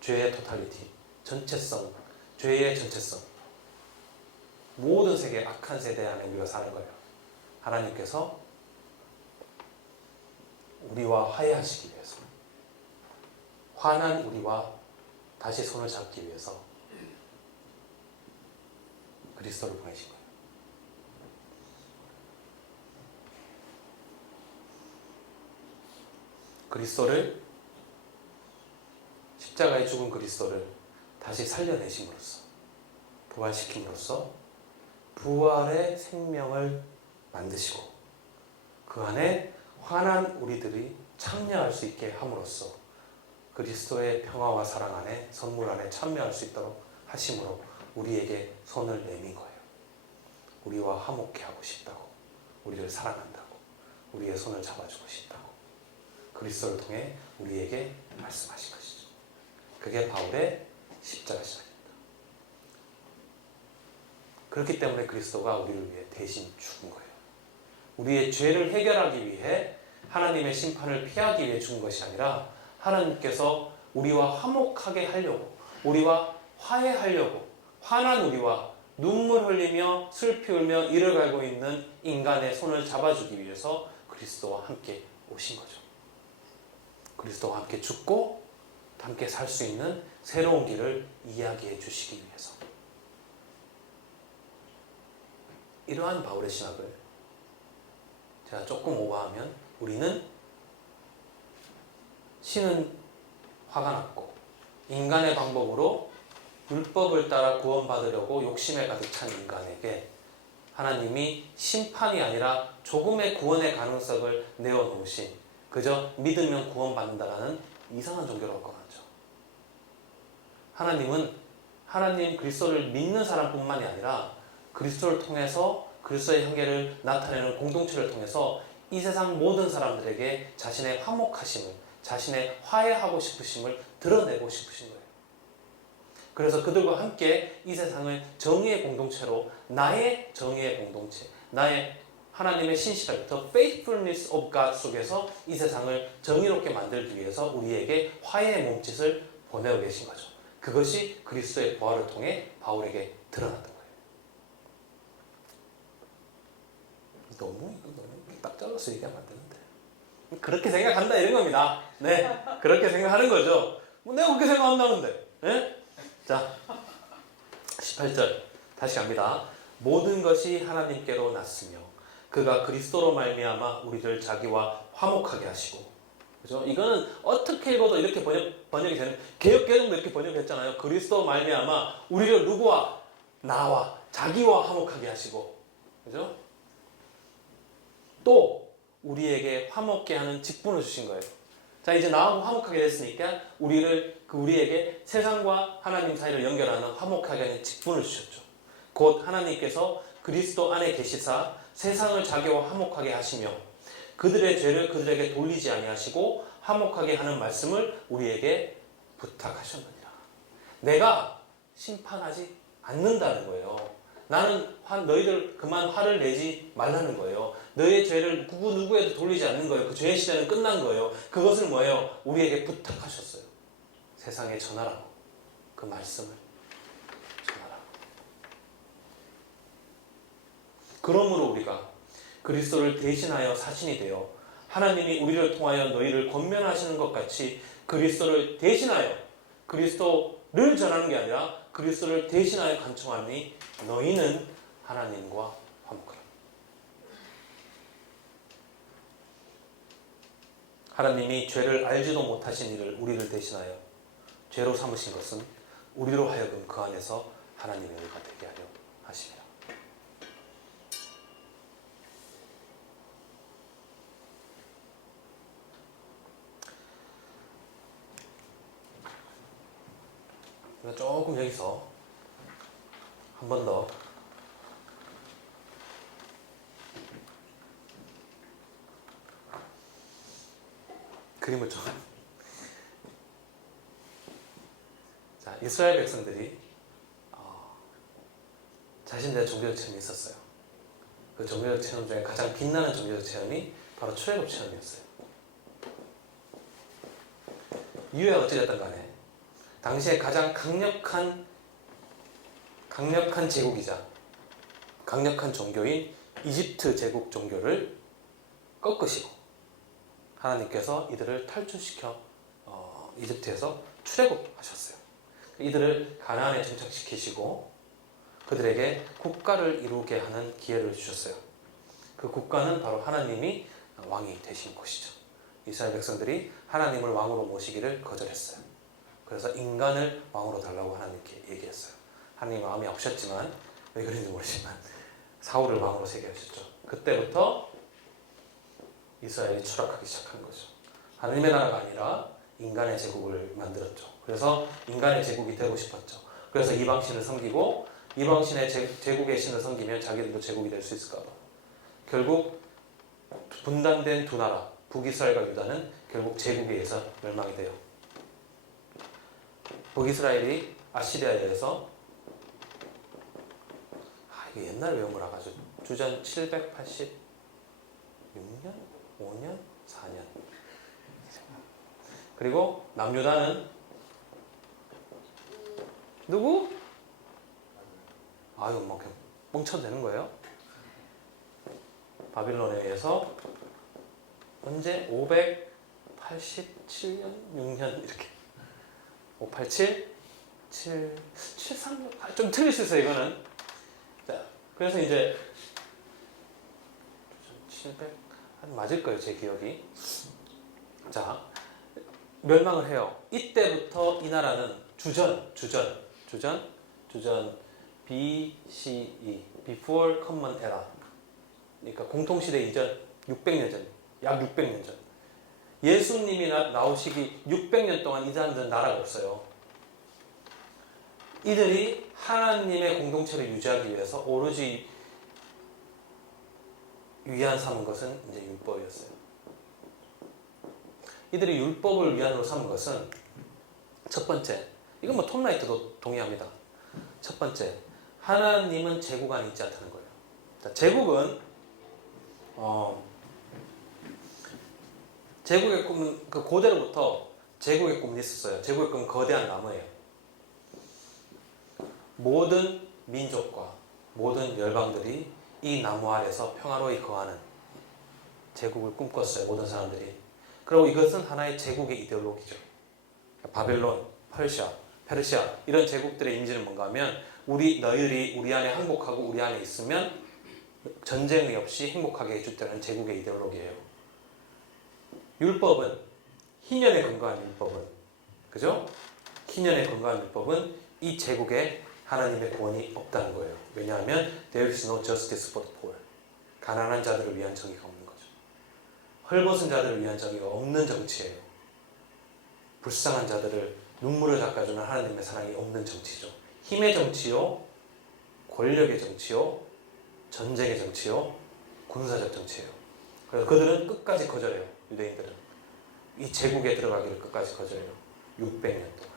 죄의 토탈리티, 전체성, 죄의 전체성, 모든 세계 악한 세대 안에 우리가 사는 거예요. 하나님께서 우리와 화해하시기 위해서, 화난 우리와 다시 손을 잡기 위해서 그리스도를 보내신 거예요. 그리스도를, 십자가에 죽은 그리스도를 다시 살려내심으로써, 부활시킴으로써 부활의 생명을 만드시고 그 안에 화난 우리들이 참여할 수 있게 함으로써 그리스도의 평화와 사랑 안에, 선물 안에 참여할 수 있도록 하심으로 우리에게 손을 내민 거예요. 우리와 화목해 하고 싶다고, 우리를 사랑한다고, 우리의 손을 잡아주고 싶다고 그리스도를 통해 우리에게 말씀하신 것이죠. 그게 바울의 십자가 신앙입니다. 그렇기 때문에 그리스도가 우리를 위해 대신 죽은 거예요. 우리의 죄를 해결하기 위해, 하나님의 심판을 피하기 위해 죽은 것이 아니라 하나님께서 우리와 화목하게 하려고, 우리와 화해하려고, 화난 우리와 눈물 흘리며 슬피 울며 이를 갈고 있는 인간의 손을 잡아주기 위해서 그리스도와 함께 오신 거죠. 그리스도와 함께 죽고 함께 살 수 있는 새로운 길을 이야기해 주시기 위해서. 이러한 바울의 신학을 제가 조금 오버하면, 우리는 신은 화가 났고 인간의 방법으로 율법을 따라 구원받으려고 욕심에 가득 찬 인간에게 하나님이 심판이 아니라 조금의 구원의 가능성을 내어놓으신, 그저 믿으면 구원받는다라는 이상한 종교로 꺼놨죠. 하나님은 하나님 그리스도를 믿는 사람뿐만이 아니라 그리스도를 통해서 그리스도의 한계를 나타내는 공동체를 통해서 이 세상 모든 사람들에게 자신의 화목하심을, 자신의 화해하고 싶으심을 드러내고 싶으신 거예요. 그래서 그들과 함께 이 세상을 정의의 공동체로, 나의 정의의 공동체, 나의 하나님의 신실함부터 faithfulness of God 속에서 이 세상을 정의롭게 만들기 위해서 우리에게 화해의 몸짓을 보내고 계신 거죠. 그것이 그리스도의 부활을 통해 바울에게 드러났던 거예요. 너무 딱 잘라서 얘기하면 안 되는데. 그렇게 생각한다 이런 겁니다. 네, 그렇게 생각하는 거죠. 내가 그렇게 생각한다는데. 네? 자, 18절 다시 갑니다. 모든 것이 하나님께로 났으며 그가 그리스도로 말미암아 우리를 자기와 화목하게 하시고. 그죠? 이거는 어떻게 읽어도 이렇게 번역이 되는, 개역개정도 이렇게 번역했잖아요. 그리스도 말미암아 우리를 누구와? 나와 자기와 화목하게 하시고. 그죠? 또 우리에게 화목게 하는 직분을 주신 거예요. 자, 이제 나하고 화목하게 됐으니까 우리에게 세상과 하나님 사이를 연결하는 화목하게 하는 직분을 주셨죠. 곧 하나님께서 그리스도 안에 계시사 세상을 자기와 화목하게 하시며 그들의 죄를 그들에게 돌리지 아니하시고 화목하게 하는 말씀을 우리에게 부탁하셨느니라. 내가 심판하지 않는다는 거예요. 나는 너희들 그만 화를 내지 말라는 거예요. 너희의 죄를 누구에도 돌리지 않는 거예요. 그 죄의 시대는 끝난 거예요. 그것을 뭐예요? 우리에게 부탁하셨어요. 세상에 전하라고. 그 말씀을 전하라고. 그러므로 우리가 그리스도를 대신하여 사신이 되어 하나님이 우리를 통하여 너희를 권면하시는 것 같이 그리스도를 대신하여 그리스도를 전하는 게 아니라 그리스도를 대신하여 간청하니 너희는 하나님과 화목하라. 하나님이 죄를 알지도 못하신 이를 우리를 대신하여 죄로 삼으신 것은 우리로 하여금 그 안에서 하나님의 의가 되게 하려 하심이라. 조금 여기서 한 번 더 그림을 좀. 자, 이스라엘 백성들이 자신들의 종교적 체험이 있었어요. 그 종교적 체험 중에 가장 빛나는 종교적 체험이 바로 출애굽 체험이었어요. 이유야 어찌됐든 간에 당시에 가장 강력한 제국이자 강력한 종교인 이집트 제국 종교를 꺾으시고 하나님께서 이들을 탈출시켜 이집트에서 출애굽하셨어요. 이들을 가나안에 정착시키시고 그들에게 국가를 이루게 하는 기회를 주셨어요. 그 국가는 바로 하나님이 왕이 되신 곳이죠. 이스라엘 백성들이 하나님을 왕으로 모시기를 거절했어요. 그래서 인간을 왕으로 달라고 하나님께 얘기했어요. 하나님 마음이 없으셨지만 왜 그런지 모르지만 사울을 왕으로 세게 하셨죠. 그때부터 이스라엘이 추락하기 시작한 거죠. 하나님의 나라가 아니라 인간의 제국을 만들었죠. 그래서 인간의 제국이 되고 싶었죠. 그래서 이방신을 섬기고 이방신의 제국의 신을 섬기면 자기들도 제국이 될 수 있을까 봐. 결국 분단된 두 나라 북이스라엘과 유다는 결국 제국에 의해서 멸망이 돼요. 북이스라엘이 아시리아에 의해서 이게 옛날에 외운 거라 가지고 주전 786년? 5년? 4년. 그리고 남유다는 누구? 아유, 뭐 그냥 뭉쳐도 되는 거예요. 바빌론에 의해서 언제? 587년? 6년 이렇게 587? 736? 좀 틀릴 수 있어요 이거는. 자, 그래서 이제 700? 맞을 거예요 제 기억이. 자, 멸망을 해요. 이때부터 이 나라는 주전 BCE, Before Common Era. 그러니까 공통시대 이전 600년 전, 약 600년 전. 예수님이 나오시기 600년 동안 이 사람들은 나라가 없어요. 이들이 하나님의 공동체를 유지하기 위해서 오로지 위안 삼은 것은 이제 율법이었어요. 이들이 율법을 위안으로 삼은 것은 첫 번째, 이건 뭐 톰 라이트도 동의합니다. 첫 번째, 하나님은 제국 안에 있지 않다는 거예요. 자, 제국은 제국의 꿈은 그 고대로부터 제국의 꿈은 있었어요. 제국의 꿈은 거대한 나무예요. 모든 민족과 모든 열방들이 이 나무 아래서 평화로이 거하는 제국을 꿈꿨어요. 모든 사람들이. 그리고 이것은 하나의 제국의 이데올로기죠. 바벨론, 페르시아 이런 제국들의 이미지는 뭔가 하면 너희들이 우리 안에 항복하고 우리 안에 있으면 전쟁이 없이 행복하게 해줄 제국의 이데올로기예요. 율법은 희년에 근거한 율법은 그죠? 희년에 근거한 율법은 이 제국에 하나님의 구원이 없다는 거예요. 왜냐하면 there is no justice for the poor. 가난한 자들을 위한 정의가 없는 거죠. 헐벗은 자들을 위한 정의가 없는 정치예요. 불쌍한 자들을 눈물을 닦아주는 하나님의 사랑이 없는 정치죠. 힘의 정치요, 권력의 정치요, 전쟁의 정치요, 군사적 정치예요. 그래서 그들은 끝까지 거절해요. 유대인들은 이 제국에 들어가기를 끝까지 거절해요. 600년 동안.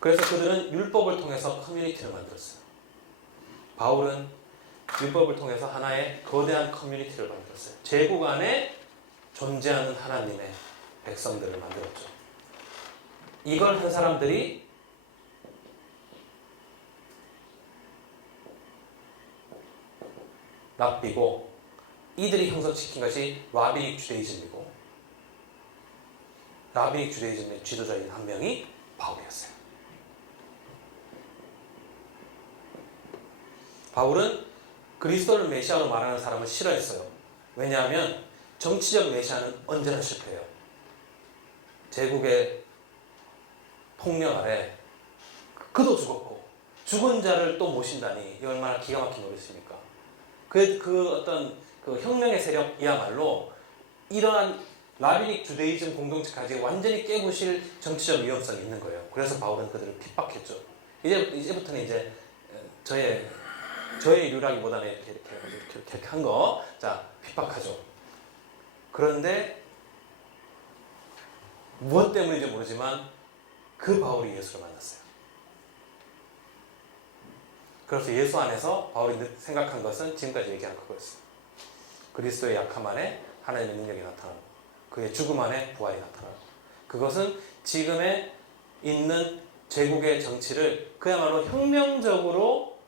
그래서 그들은 율법을 통해서 커뮤니티를 만들었어요. 바울은 율법을 통해서 하나의 거대한 커뮤니티를 만들었어요. 제국 안에 존재하는 하나님의 백성들을 만들었죠. 이걸 한 사람들이 랍비고, 이들이 형성시킨 것이 라비닉 주데이즘이고, 라비닉 주데이즘의 지도자인 한 명이 바울이었어요. 바울은 그리스도를 메시아로 말하는 사람을 싫어했어요. 왜냐하면 정치적 메시아는 언제나 실패해요. 제국의 폭력 아래 그도 죽었고 죽은 자를 또 모신다니 이 얼마나 기가 막힌 노릇입니까? 그 어떤 그 혁명의 세력이야말로 이러한 라비닉 주데이즘 공동체까지 완전히 깨부실 정치적 위험성이 있는 거예요. 그래서 바울은 그들을 핍박했죠. 이제부터는 이제 저의 일유라기보다는 이렇게 한 거, 자, 핍박하죠. 그런데 무엇 때문인지 모르지만 그 바울이 예수를 만났어요. 그래서 예수 안에서 바울이 생각한 것은 지금까지 얘기한 그거였어요. 그리스도의 약함 안에 하나님의 능력이 나타나고 그의 죽음 안에 부활이 나타나고, 그것은 지금의 있는 제국의 정치를 그야말로 혁명적으로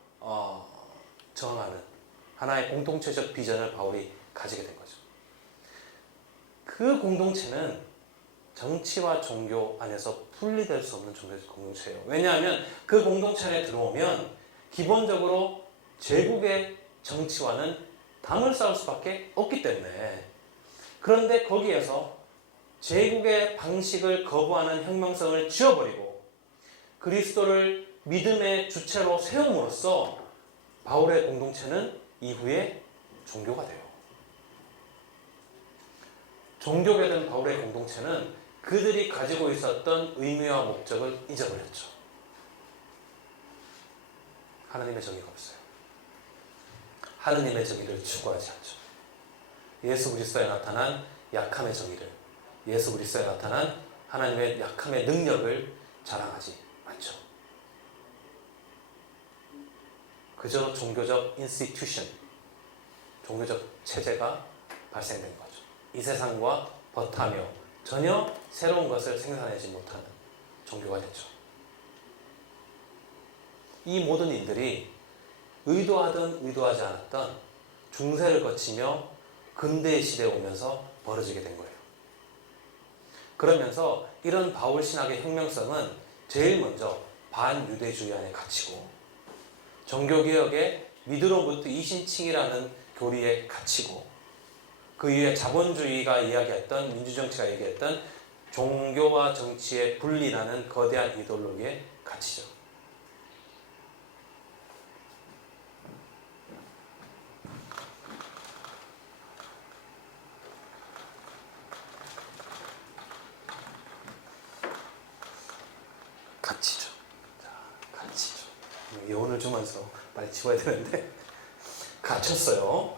정하는 하나의 공동체적 비전을 바울이 가지게 된 거죠. 그 공동체는 정치와 종교 안에서 분리될 수 없는 종교적 공동체예요. 왜냐하면 그 공동체 안에 들어오면 기본적으로 제국의 정치와는 담을 쌓을 수밖에 없기 때문에, 그런데 거기에서 제국의 방식을 거부하는 혁명성을 지워버리고 그리스도를 믿음의 주체로 세움으로써 바울의 공동체는 이후에 종교가 돼요. 종교가 된 바울의 공동체는 그들이 가지고 있었던 의미와 목적을 잊어버렸죠. 하나님의 정의가 없어요. 하나님의 정의를 추구하지 않죠. 예수 그리스도에 나타난 약함의 정의를, 예수 그리스도에 나타난 하나님의 약함의 능력을 자랑하지 않죠. 그저 종교적 인스티튜션, 종교적 체제가 발생된 거죠. 이 세상과 버타며 전혀 새로운 것을 생산하지 못하는 종교가 됐죠. 이 모든 일들이 의도하든 의도하지 않았던 중세를 거치며 근대의 시대에 오면서 벌어지게 된 거예요. 그러면서 이런 바울 신학의 혁명성은 제일 먼저 반유대주의 안에 갇히고 종교개혁의 믿음으로부터 이신칭이라는 교리에 갇히고 그 이후에 자본주의가 이야기했던, 민주정치가 얘기했던 종교와 정치의 분리라는 거대한 이데올로기에 갇히죠. 갇히죠. 자, 갇히죠. 예언을 주면서 빨리 지워야 되는데 갇혔어요.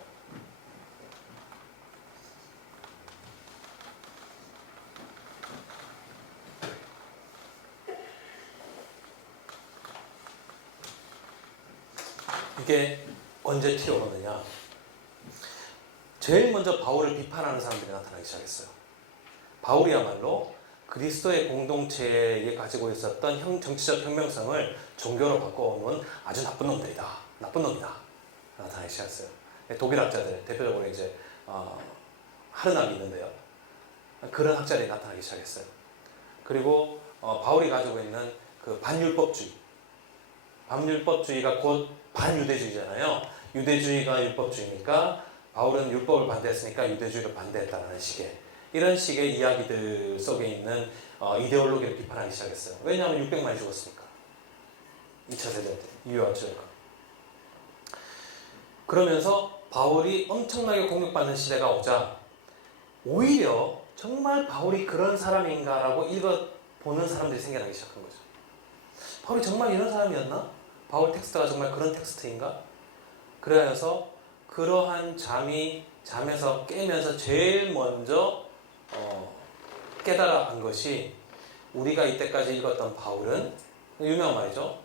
이게 언제 튀어오르느냐? 제일 먼저 바울을 비판하는 사람들이 나타나기 시작했어요. 바울이야말로 그리스도의 공동체에 가지고 있었던 정치적 혁명성을 종교로 바꿔오는 아주 나쁜 놈들이다. 나쁜 놈이다. 나타나기 시작했어요. 독일 학자들, 대표적으로 이제 하르낙이 있는데요. 그런 학자들이 나타나기 시작했어요. 그리고 바울이 가지고 있는 그 반율법주의가 곧 반유대주의잖아요. 유대주의가 율법주의니까 바울은 율법을 반대했으니까 유대주의를 반대했다는 식의, 이런 식의 이야기들 속에 있는 이데올로기를 비판하기 시작했어요. 왜냐하면 600만이 죽었으니까. 2차 세대 때 이유아주니까. 그러면서 바울이 엄청나게 공격받는 시대가 오자 오히려 정말 바울이 그런 사람인가라고 읽어보는 사람들이 생겨나기 시작한 거죠. 바울이 정말 이런 사람이었나? 바울 텍스트가 정말 그런 텍스트인가? 그래서 그러한 잠이 잠에서 깨면서 제일 먼저 깨달아 한 것이 우리가 이때까지 읽었던 바울은 유명한 말이죠.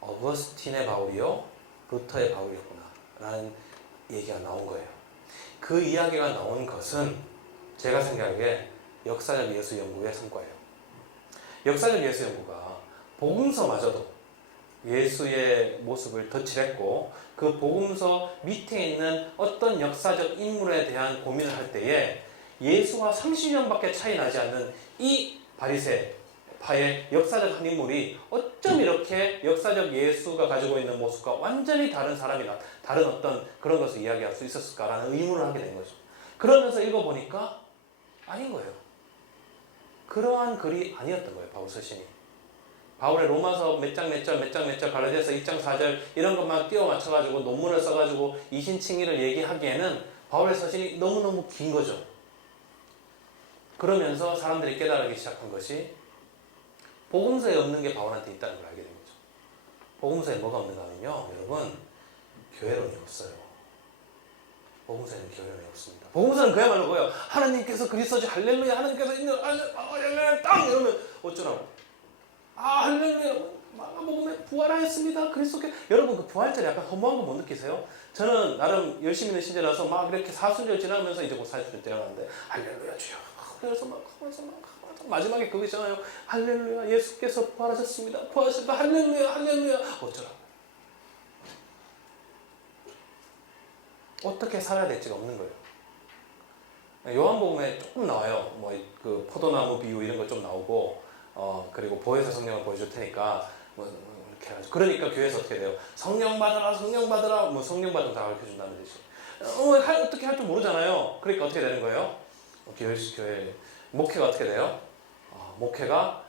어거스틴의 바울이요 루터의 바울이었구나 라는 얘기가 나온 거예요. 그 이야기가 나온 것은 제가 생각하기에 역사적 예수 연구의 성과예요. 역사적 예수 연구가 복음서마저도 예수의 모습을 덧칠했고 그 복음서 밑에 있는 어떤 역사적 인물에 대한 고민을 할 때에 예수와 30년밖에 차이 나지 않는 이 바리새파의 역사적 한 인물이 어쩜 이렇게 역사적 예수가 가지고 있는 모습과 완전히 다른 사람이나 다른 어떤 그런 것을 이야기할 수 있었을까라는 의문을 하게 된 거죠. 그러면서 읽어보니까 아닌 거예요. 그러한 글이 아니었던 거예요. 바울 서신이. 바울의 로마서 몇 장 몇 절 갈라디아서 2장 4절 이런 것만 끼워 맞춰가지고 논문을 써가지고 이신칭의를 얘기하기에는 바울의 서신이 너무너무 긴 거죠. 그러면서 사람들이 깨달기 시작한 것이 복음서에 없는 게 바울한테 있다는 걸 알게 된 거죠. 복음서에 뭐가 없는가 하면요, 여러분, 교회론이 없어요. 복음서에는 교회론이 없습니다. 복음서는 그야말로 뭐예요? 하나님께서 그리스도지 할렐루야, 하나님께서 있는 할렐루야 땅 이러면 어쩌라고? 할렐루야, 마가복음에 부활하였습니다. 그리스도께. 여러분 그 부활절에 약간 허무한 거 못 느끼세요? 저는 나름 열심히 있는 신자라서 막 이렇게 사순절 지나면서 이제 곧 사순절 지나가는데 할렐루야 주여. 그래서 막 마지막에 그거 있잖아요. 할렐루야, 예수께서 부활하셨습니다. 부활하셨다. 할렐루야, 할렐루야. 어쩌라고? 어떻게 살아야 될지가 없는 거예요. 요한복음에 조금 나와요. 뭐 그 포도나무 비유 이런 거 좀 나오고, 그리고 보혜사 성령을 보여줄 테니까 뭐 이렇게 해가지고. 그러니까 교회에서 어떻게 돼요? 성령 받으라, 성령 받으라. 뭐 성령 받으면 다 가르쳐 준다는 듯이. 어떻게 할 줄 모르잖아요. 그러니까 어떻게 되는 거예요? 교회 목회가 어떻게 돼요? 목회가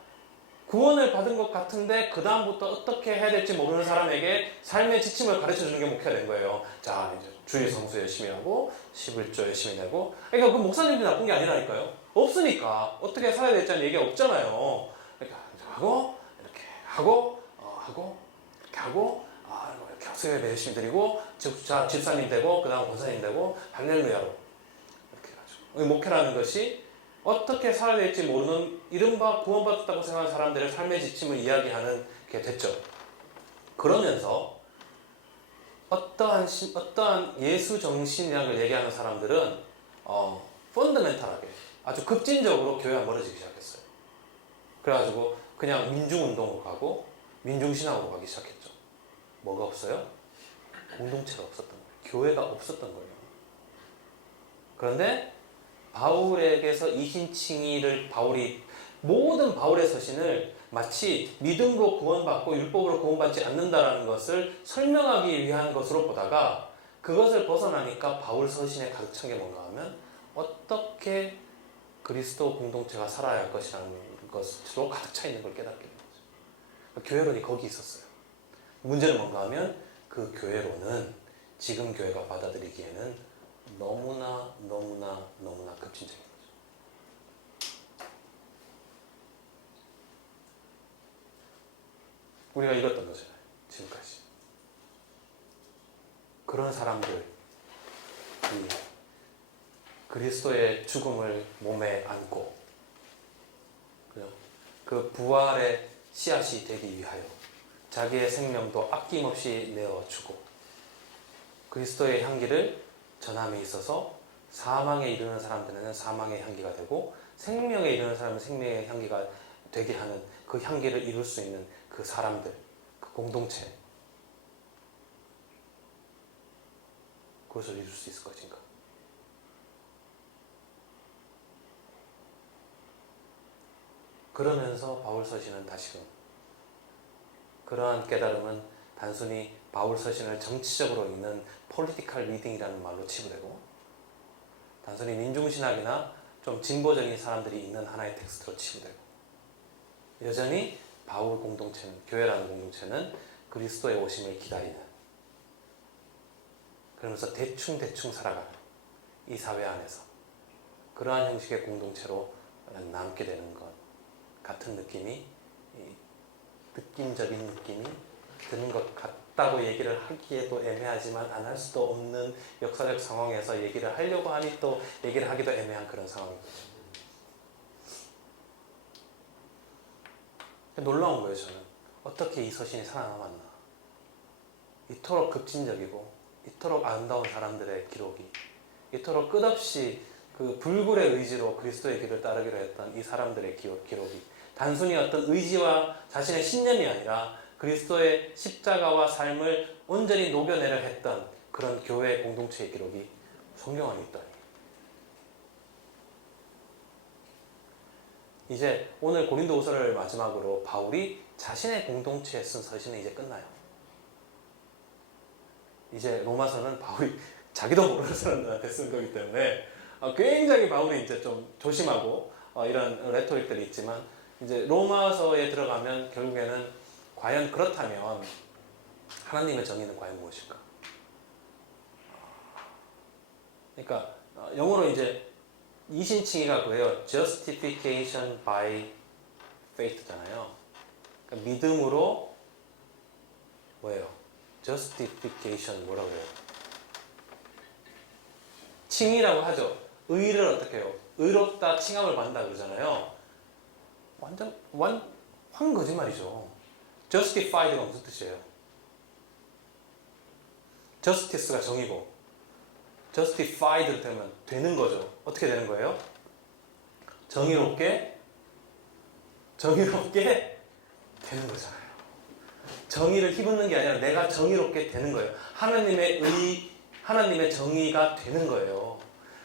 구원을 받은 것 같은데 그 다음부터 어떻게 해야 될지 모르는 사람에게 삶의 지침을 가르쳐 주는 게 목회가 된 거예요. 자, 이제 주일 성수 열심히 하고 11조 열심히 내고. 그러니까 그 목사님들이 나쁜 게 아니라니까요. 없으니까 어떻게 살아야 될지는 얘기가 없잖아요. 그러니까 하고 이렇게 하고 이렇게 하고 이렇게 수요예배 열심히 드리고 자 집사님 되고 그 다음 권사님 되고 할렐루야로 이렇게 해가지고 목회라는 것이 어떻게 살아야 될지 모르는 이른바 구원받았다고 생각하는 사람들의 삶의 지침을 이야기하는 게 됐죠. 그러면서 어떠한 예수 정신이라는 걸 얘기하는 사람들은 펀더멘탈하게 아주 급진적으로 교회와 멀어지기 시작했어요. 그래가지고 그냥 민중운동으로 가고 민중신학으로 가기 시작했죠. 뭐가 없어요? 공동체가 없었던 거예요. 교회가 없었던 거예요. 그런데 바울에게서 이신칭의를 모든 바울의 서신을 마치 믿음으로 구원받고 율법으로 구원받지 않는다라는 것을 설명하기 위한 것으로 보다가 그것을 벗어나니까 바울 서신에 가득 찬 게 뭔가 하면 어떻게 그리스도 공동체가 살아야 할 것이라는 것으로 가득 차 있는 걸 깨닫게 된 거죠. 교회론이 거기 있었어요. 문제는 뭔가 하면 그 교회론은 지금 교회가 받아들이기에는 너무나 급진적인 거죠. 우리가 읽었던 거잖아요. 지금까지. 그런 사람들이 그리스도의 죽음을 몸에 안고 그 부활의 씨앗이 되기 위하여 자기의 생명도 아낌없이 내어주고 그리스도의 향기를 전함에 있어서 사망에 이르는 사람들에는 사망의 향기가 되고 생명에 이르는 사람은 생명의 향기가 되게 하는 그 향기를 이룰 수 있는 그 사람들, 그 공동체, 그것을 이룰 수 있을 것인가? 그러면서 바울 서신은 다시금 그러한 깨달음은 단순히 바울 서신을 정치적으로 읽는 폴리티컬 리딩이라는 말로 치부되고 단순히 민중신학이나 좀 진보적인 사람들이 읽는 하나의 텍스트로 치부되고 여전히 바울 공동체는, 교회라는 공동체는 그리스도의 오심을 기다리는, 그러면서 대충 살아가는 이 사회 안에서 그러한 형식의 공동체로 남게 되는 것 같은 느낌이, 느낌적인 느낌이 드는 것 없다고 얘기를 하기에도 애매하지만 안 할 수도 없는 역사적 상황에서 얘기를 하려고 하니 또 얘기를 하기도 애매한 그런 상황입니다. 놀라운 거예요. 저는 어떻게 이 서신이 살아남았나. 이토록 급진적이고 이토록 아름다운 사람들의 기록이, 이토록 끝없이 그 불굴의 의지로 그리스도의 길을 따르기로 했던 이 사람들의 기록이 단순히 어떤 의지와 자신의 신념이 아니라 그리스도의 십자가와 삶을 온전히 녹여내려 했던 그런 교회 공동체의 기록이 성경 안에 있다니. 이제 오늘 고린도후서를 마지막으로 바울이 자신의 공동체에 쓴 서신은 이제 끝나요. 이제 로마서는 바울이 자기도 모르는 사람들한테 쓴 거기 때문에 굉장히 바울이 이제 좀 조심하고 이런 레토릭들이 있지만 이제 로마서에 들어가면 결국에는 과연 그렇다면 하나님의 정의는 과연 무엇일까? 그러니까 영어로 이제 이신칭의가 그래요. Justification by faith잖아요. 그러니까 믿음으로 뭐예요? Justification 뭐라고 해요? 칭의라고 하죠. 의를 어떻게 해요? 의롭다 칭함을 받는다 그러잖아요. 완전 황 거짓말이죠. Justified가 무슨 뜻이에요? Justice가 정의고 Justified 되면 되는 거죠. 어떻게 되는 거예요? 정의롭게 되는 거잖아요. 정의를 힘입는 게 아니라 내가 정의롭게 되는 거예요. 하나님의 정의가 되는 거예요.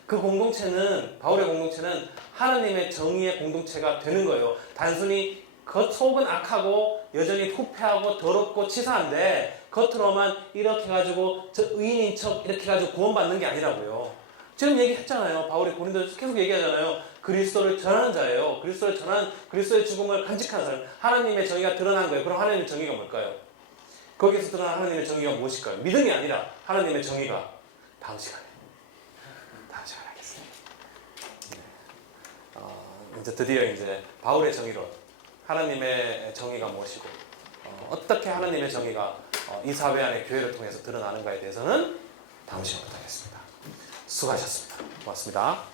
그 공동체는, 바울의 공동체는 하나님의 정의의 공동체가 되는 거예요. 단순히 겉속은 악하고 여전히 후패하고 더럽고 치사한데 겉으로만 이렇게 가지고 저 의인인 척 이렇게 가지고 구원받는 게 아니라고요. 지금 얘기했잖아요. 바울이 고린도에서 계속 얘기하잖아요. 그리스도를 전하는 자예요. 그리스도를 전하는, 그리스도의 죽음을 간직하는 사람. 하나님의 정의가 드러난 거예요. 그럼 하나님의 정의가 뭘까요? 거기에서 드러난 하나님의 정의가 무엇일까요? 믿음이 아니라 하나님의 정의가 다음 시간에 하겠습니다. 이제 드디어 이제 바울의 정의론, 하나님의 정의가 무엇이고 어떻게 하나님의 정의가 이 사회 안에 교회를 통해서 드러나는가에 대해서는 다음 시간부터 하겠습니다. 수고하셨습니다. 고맙습니다.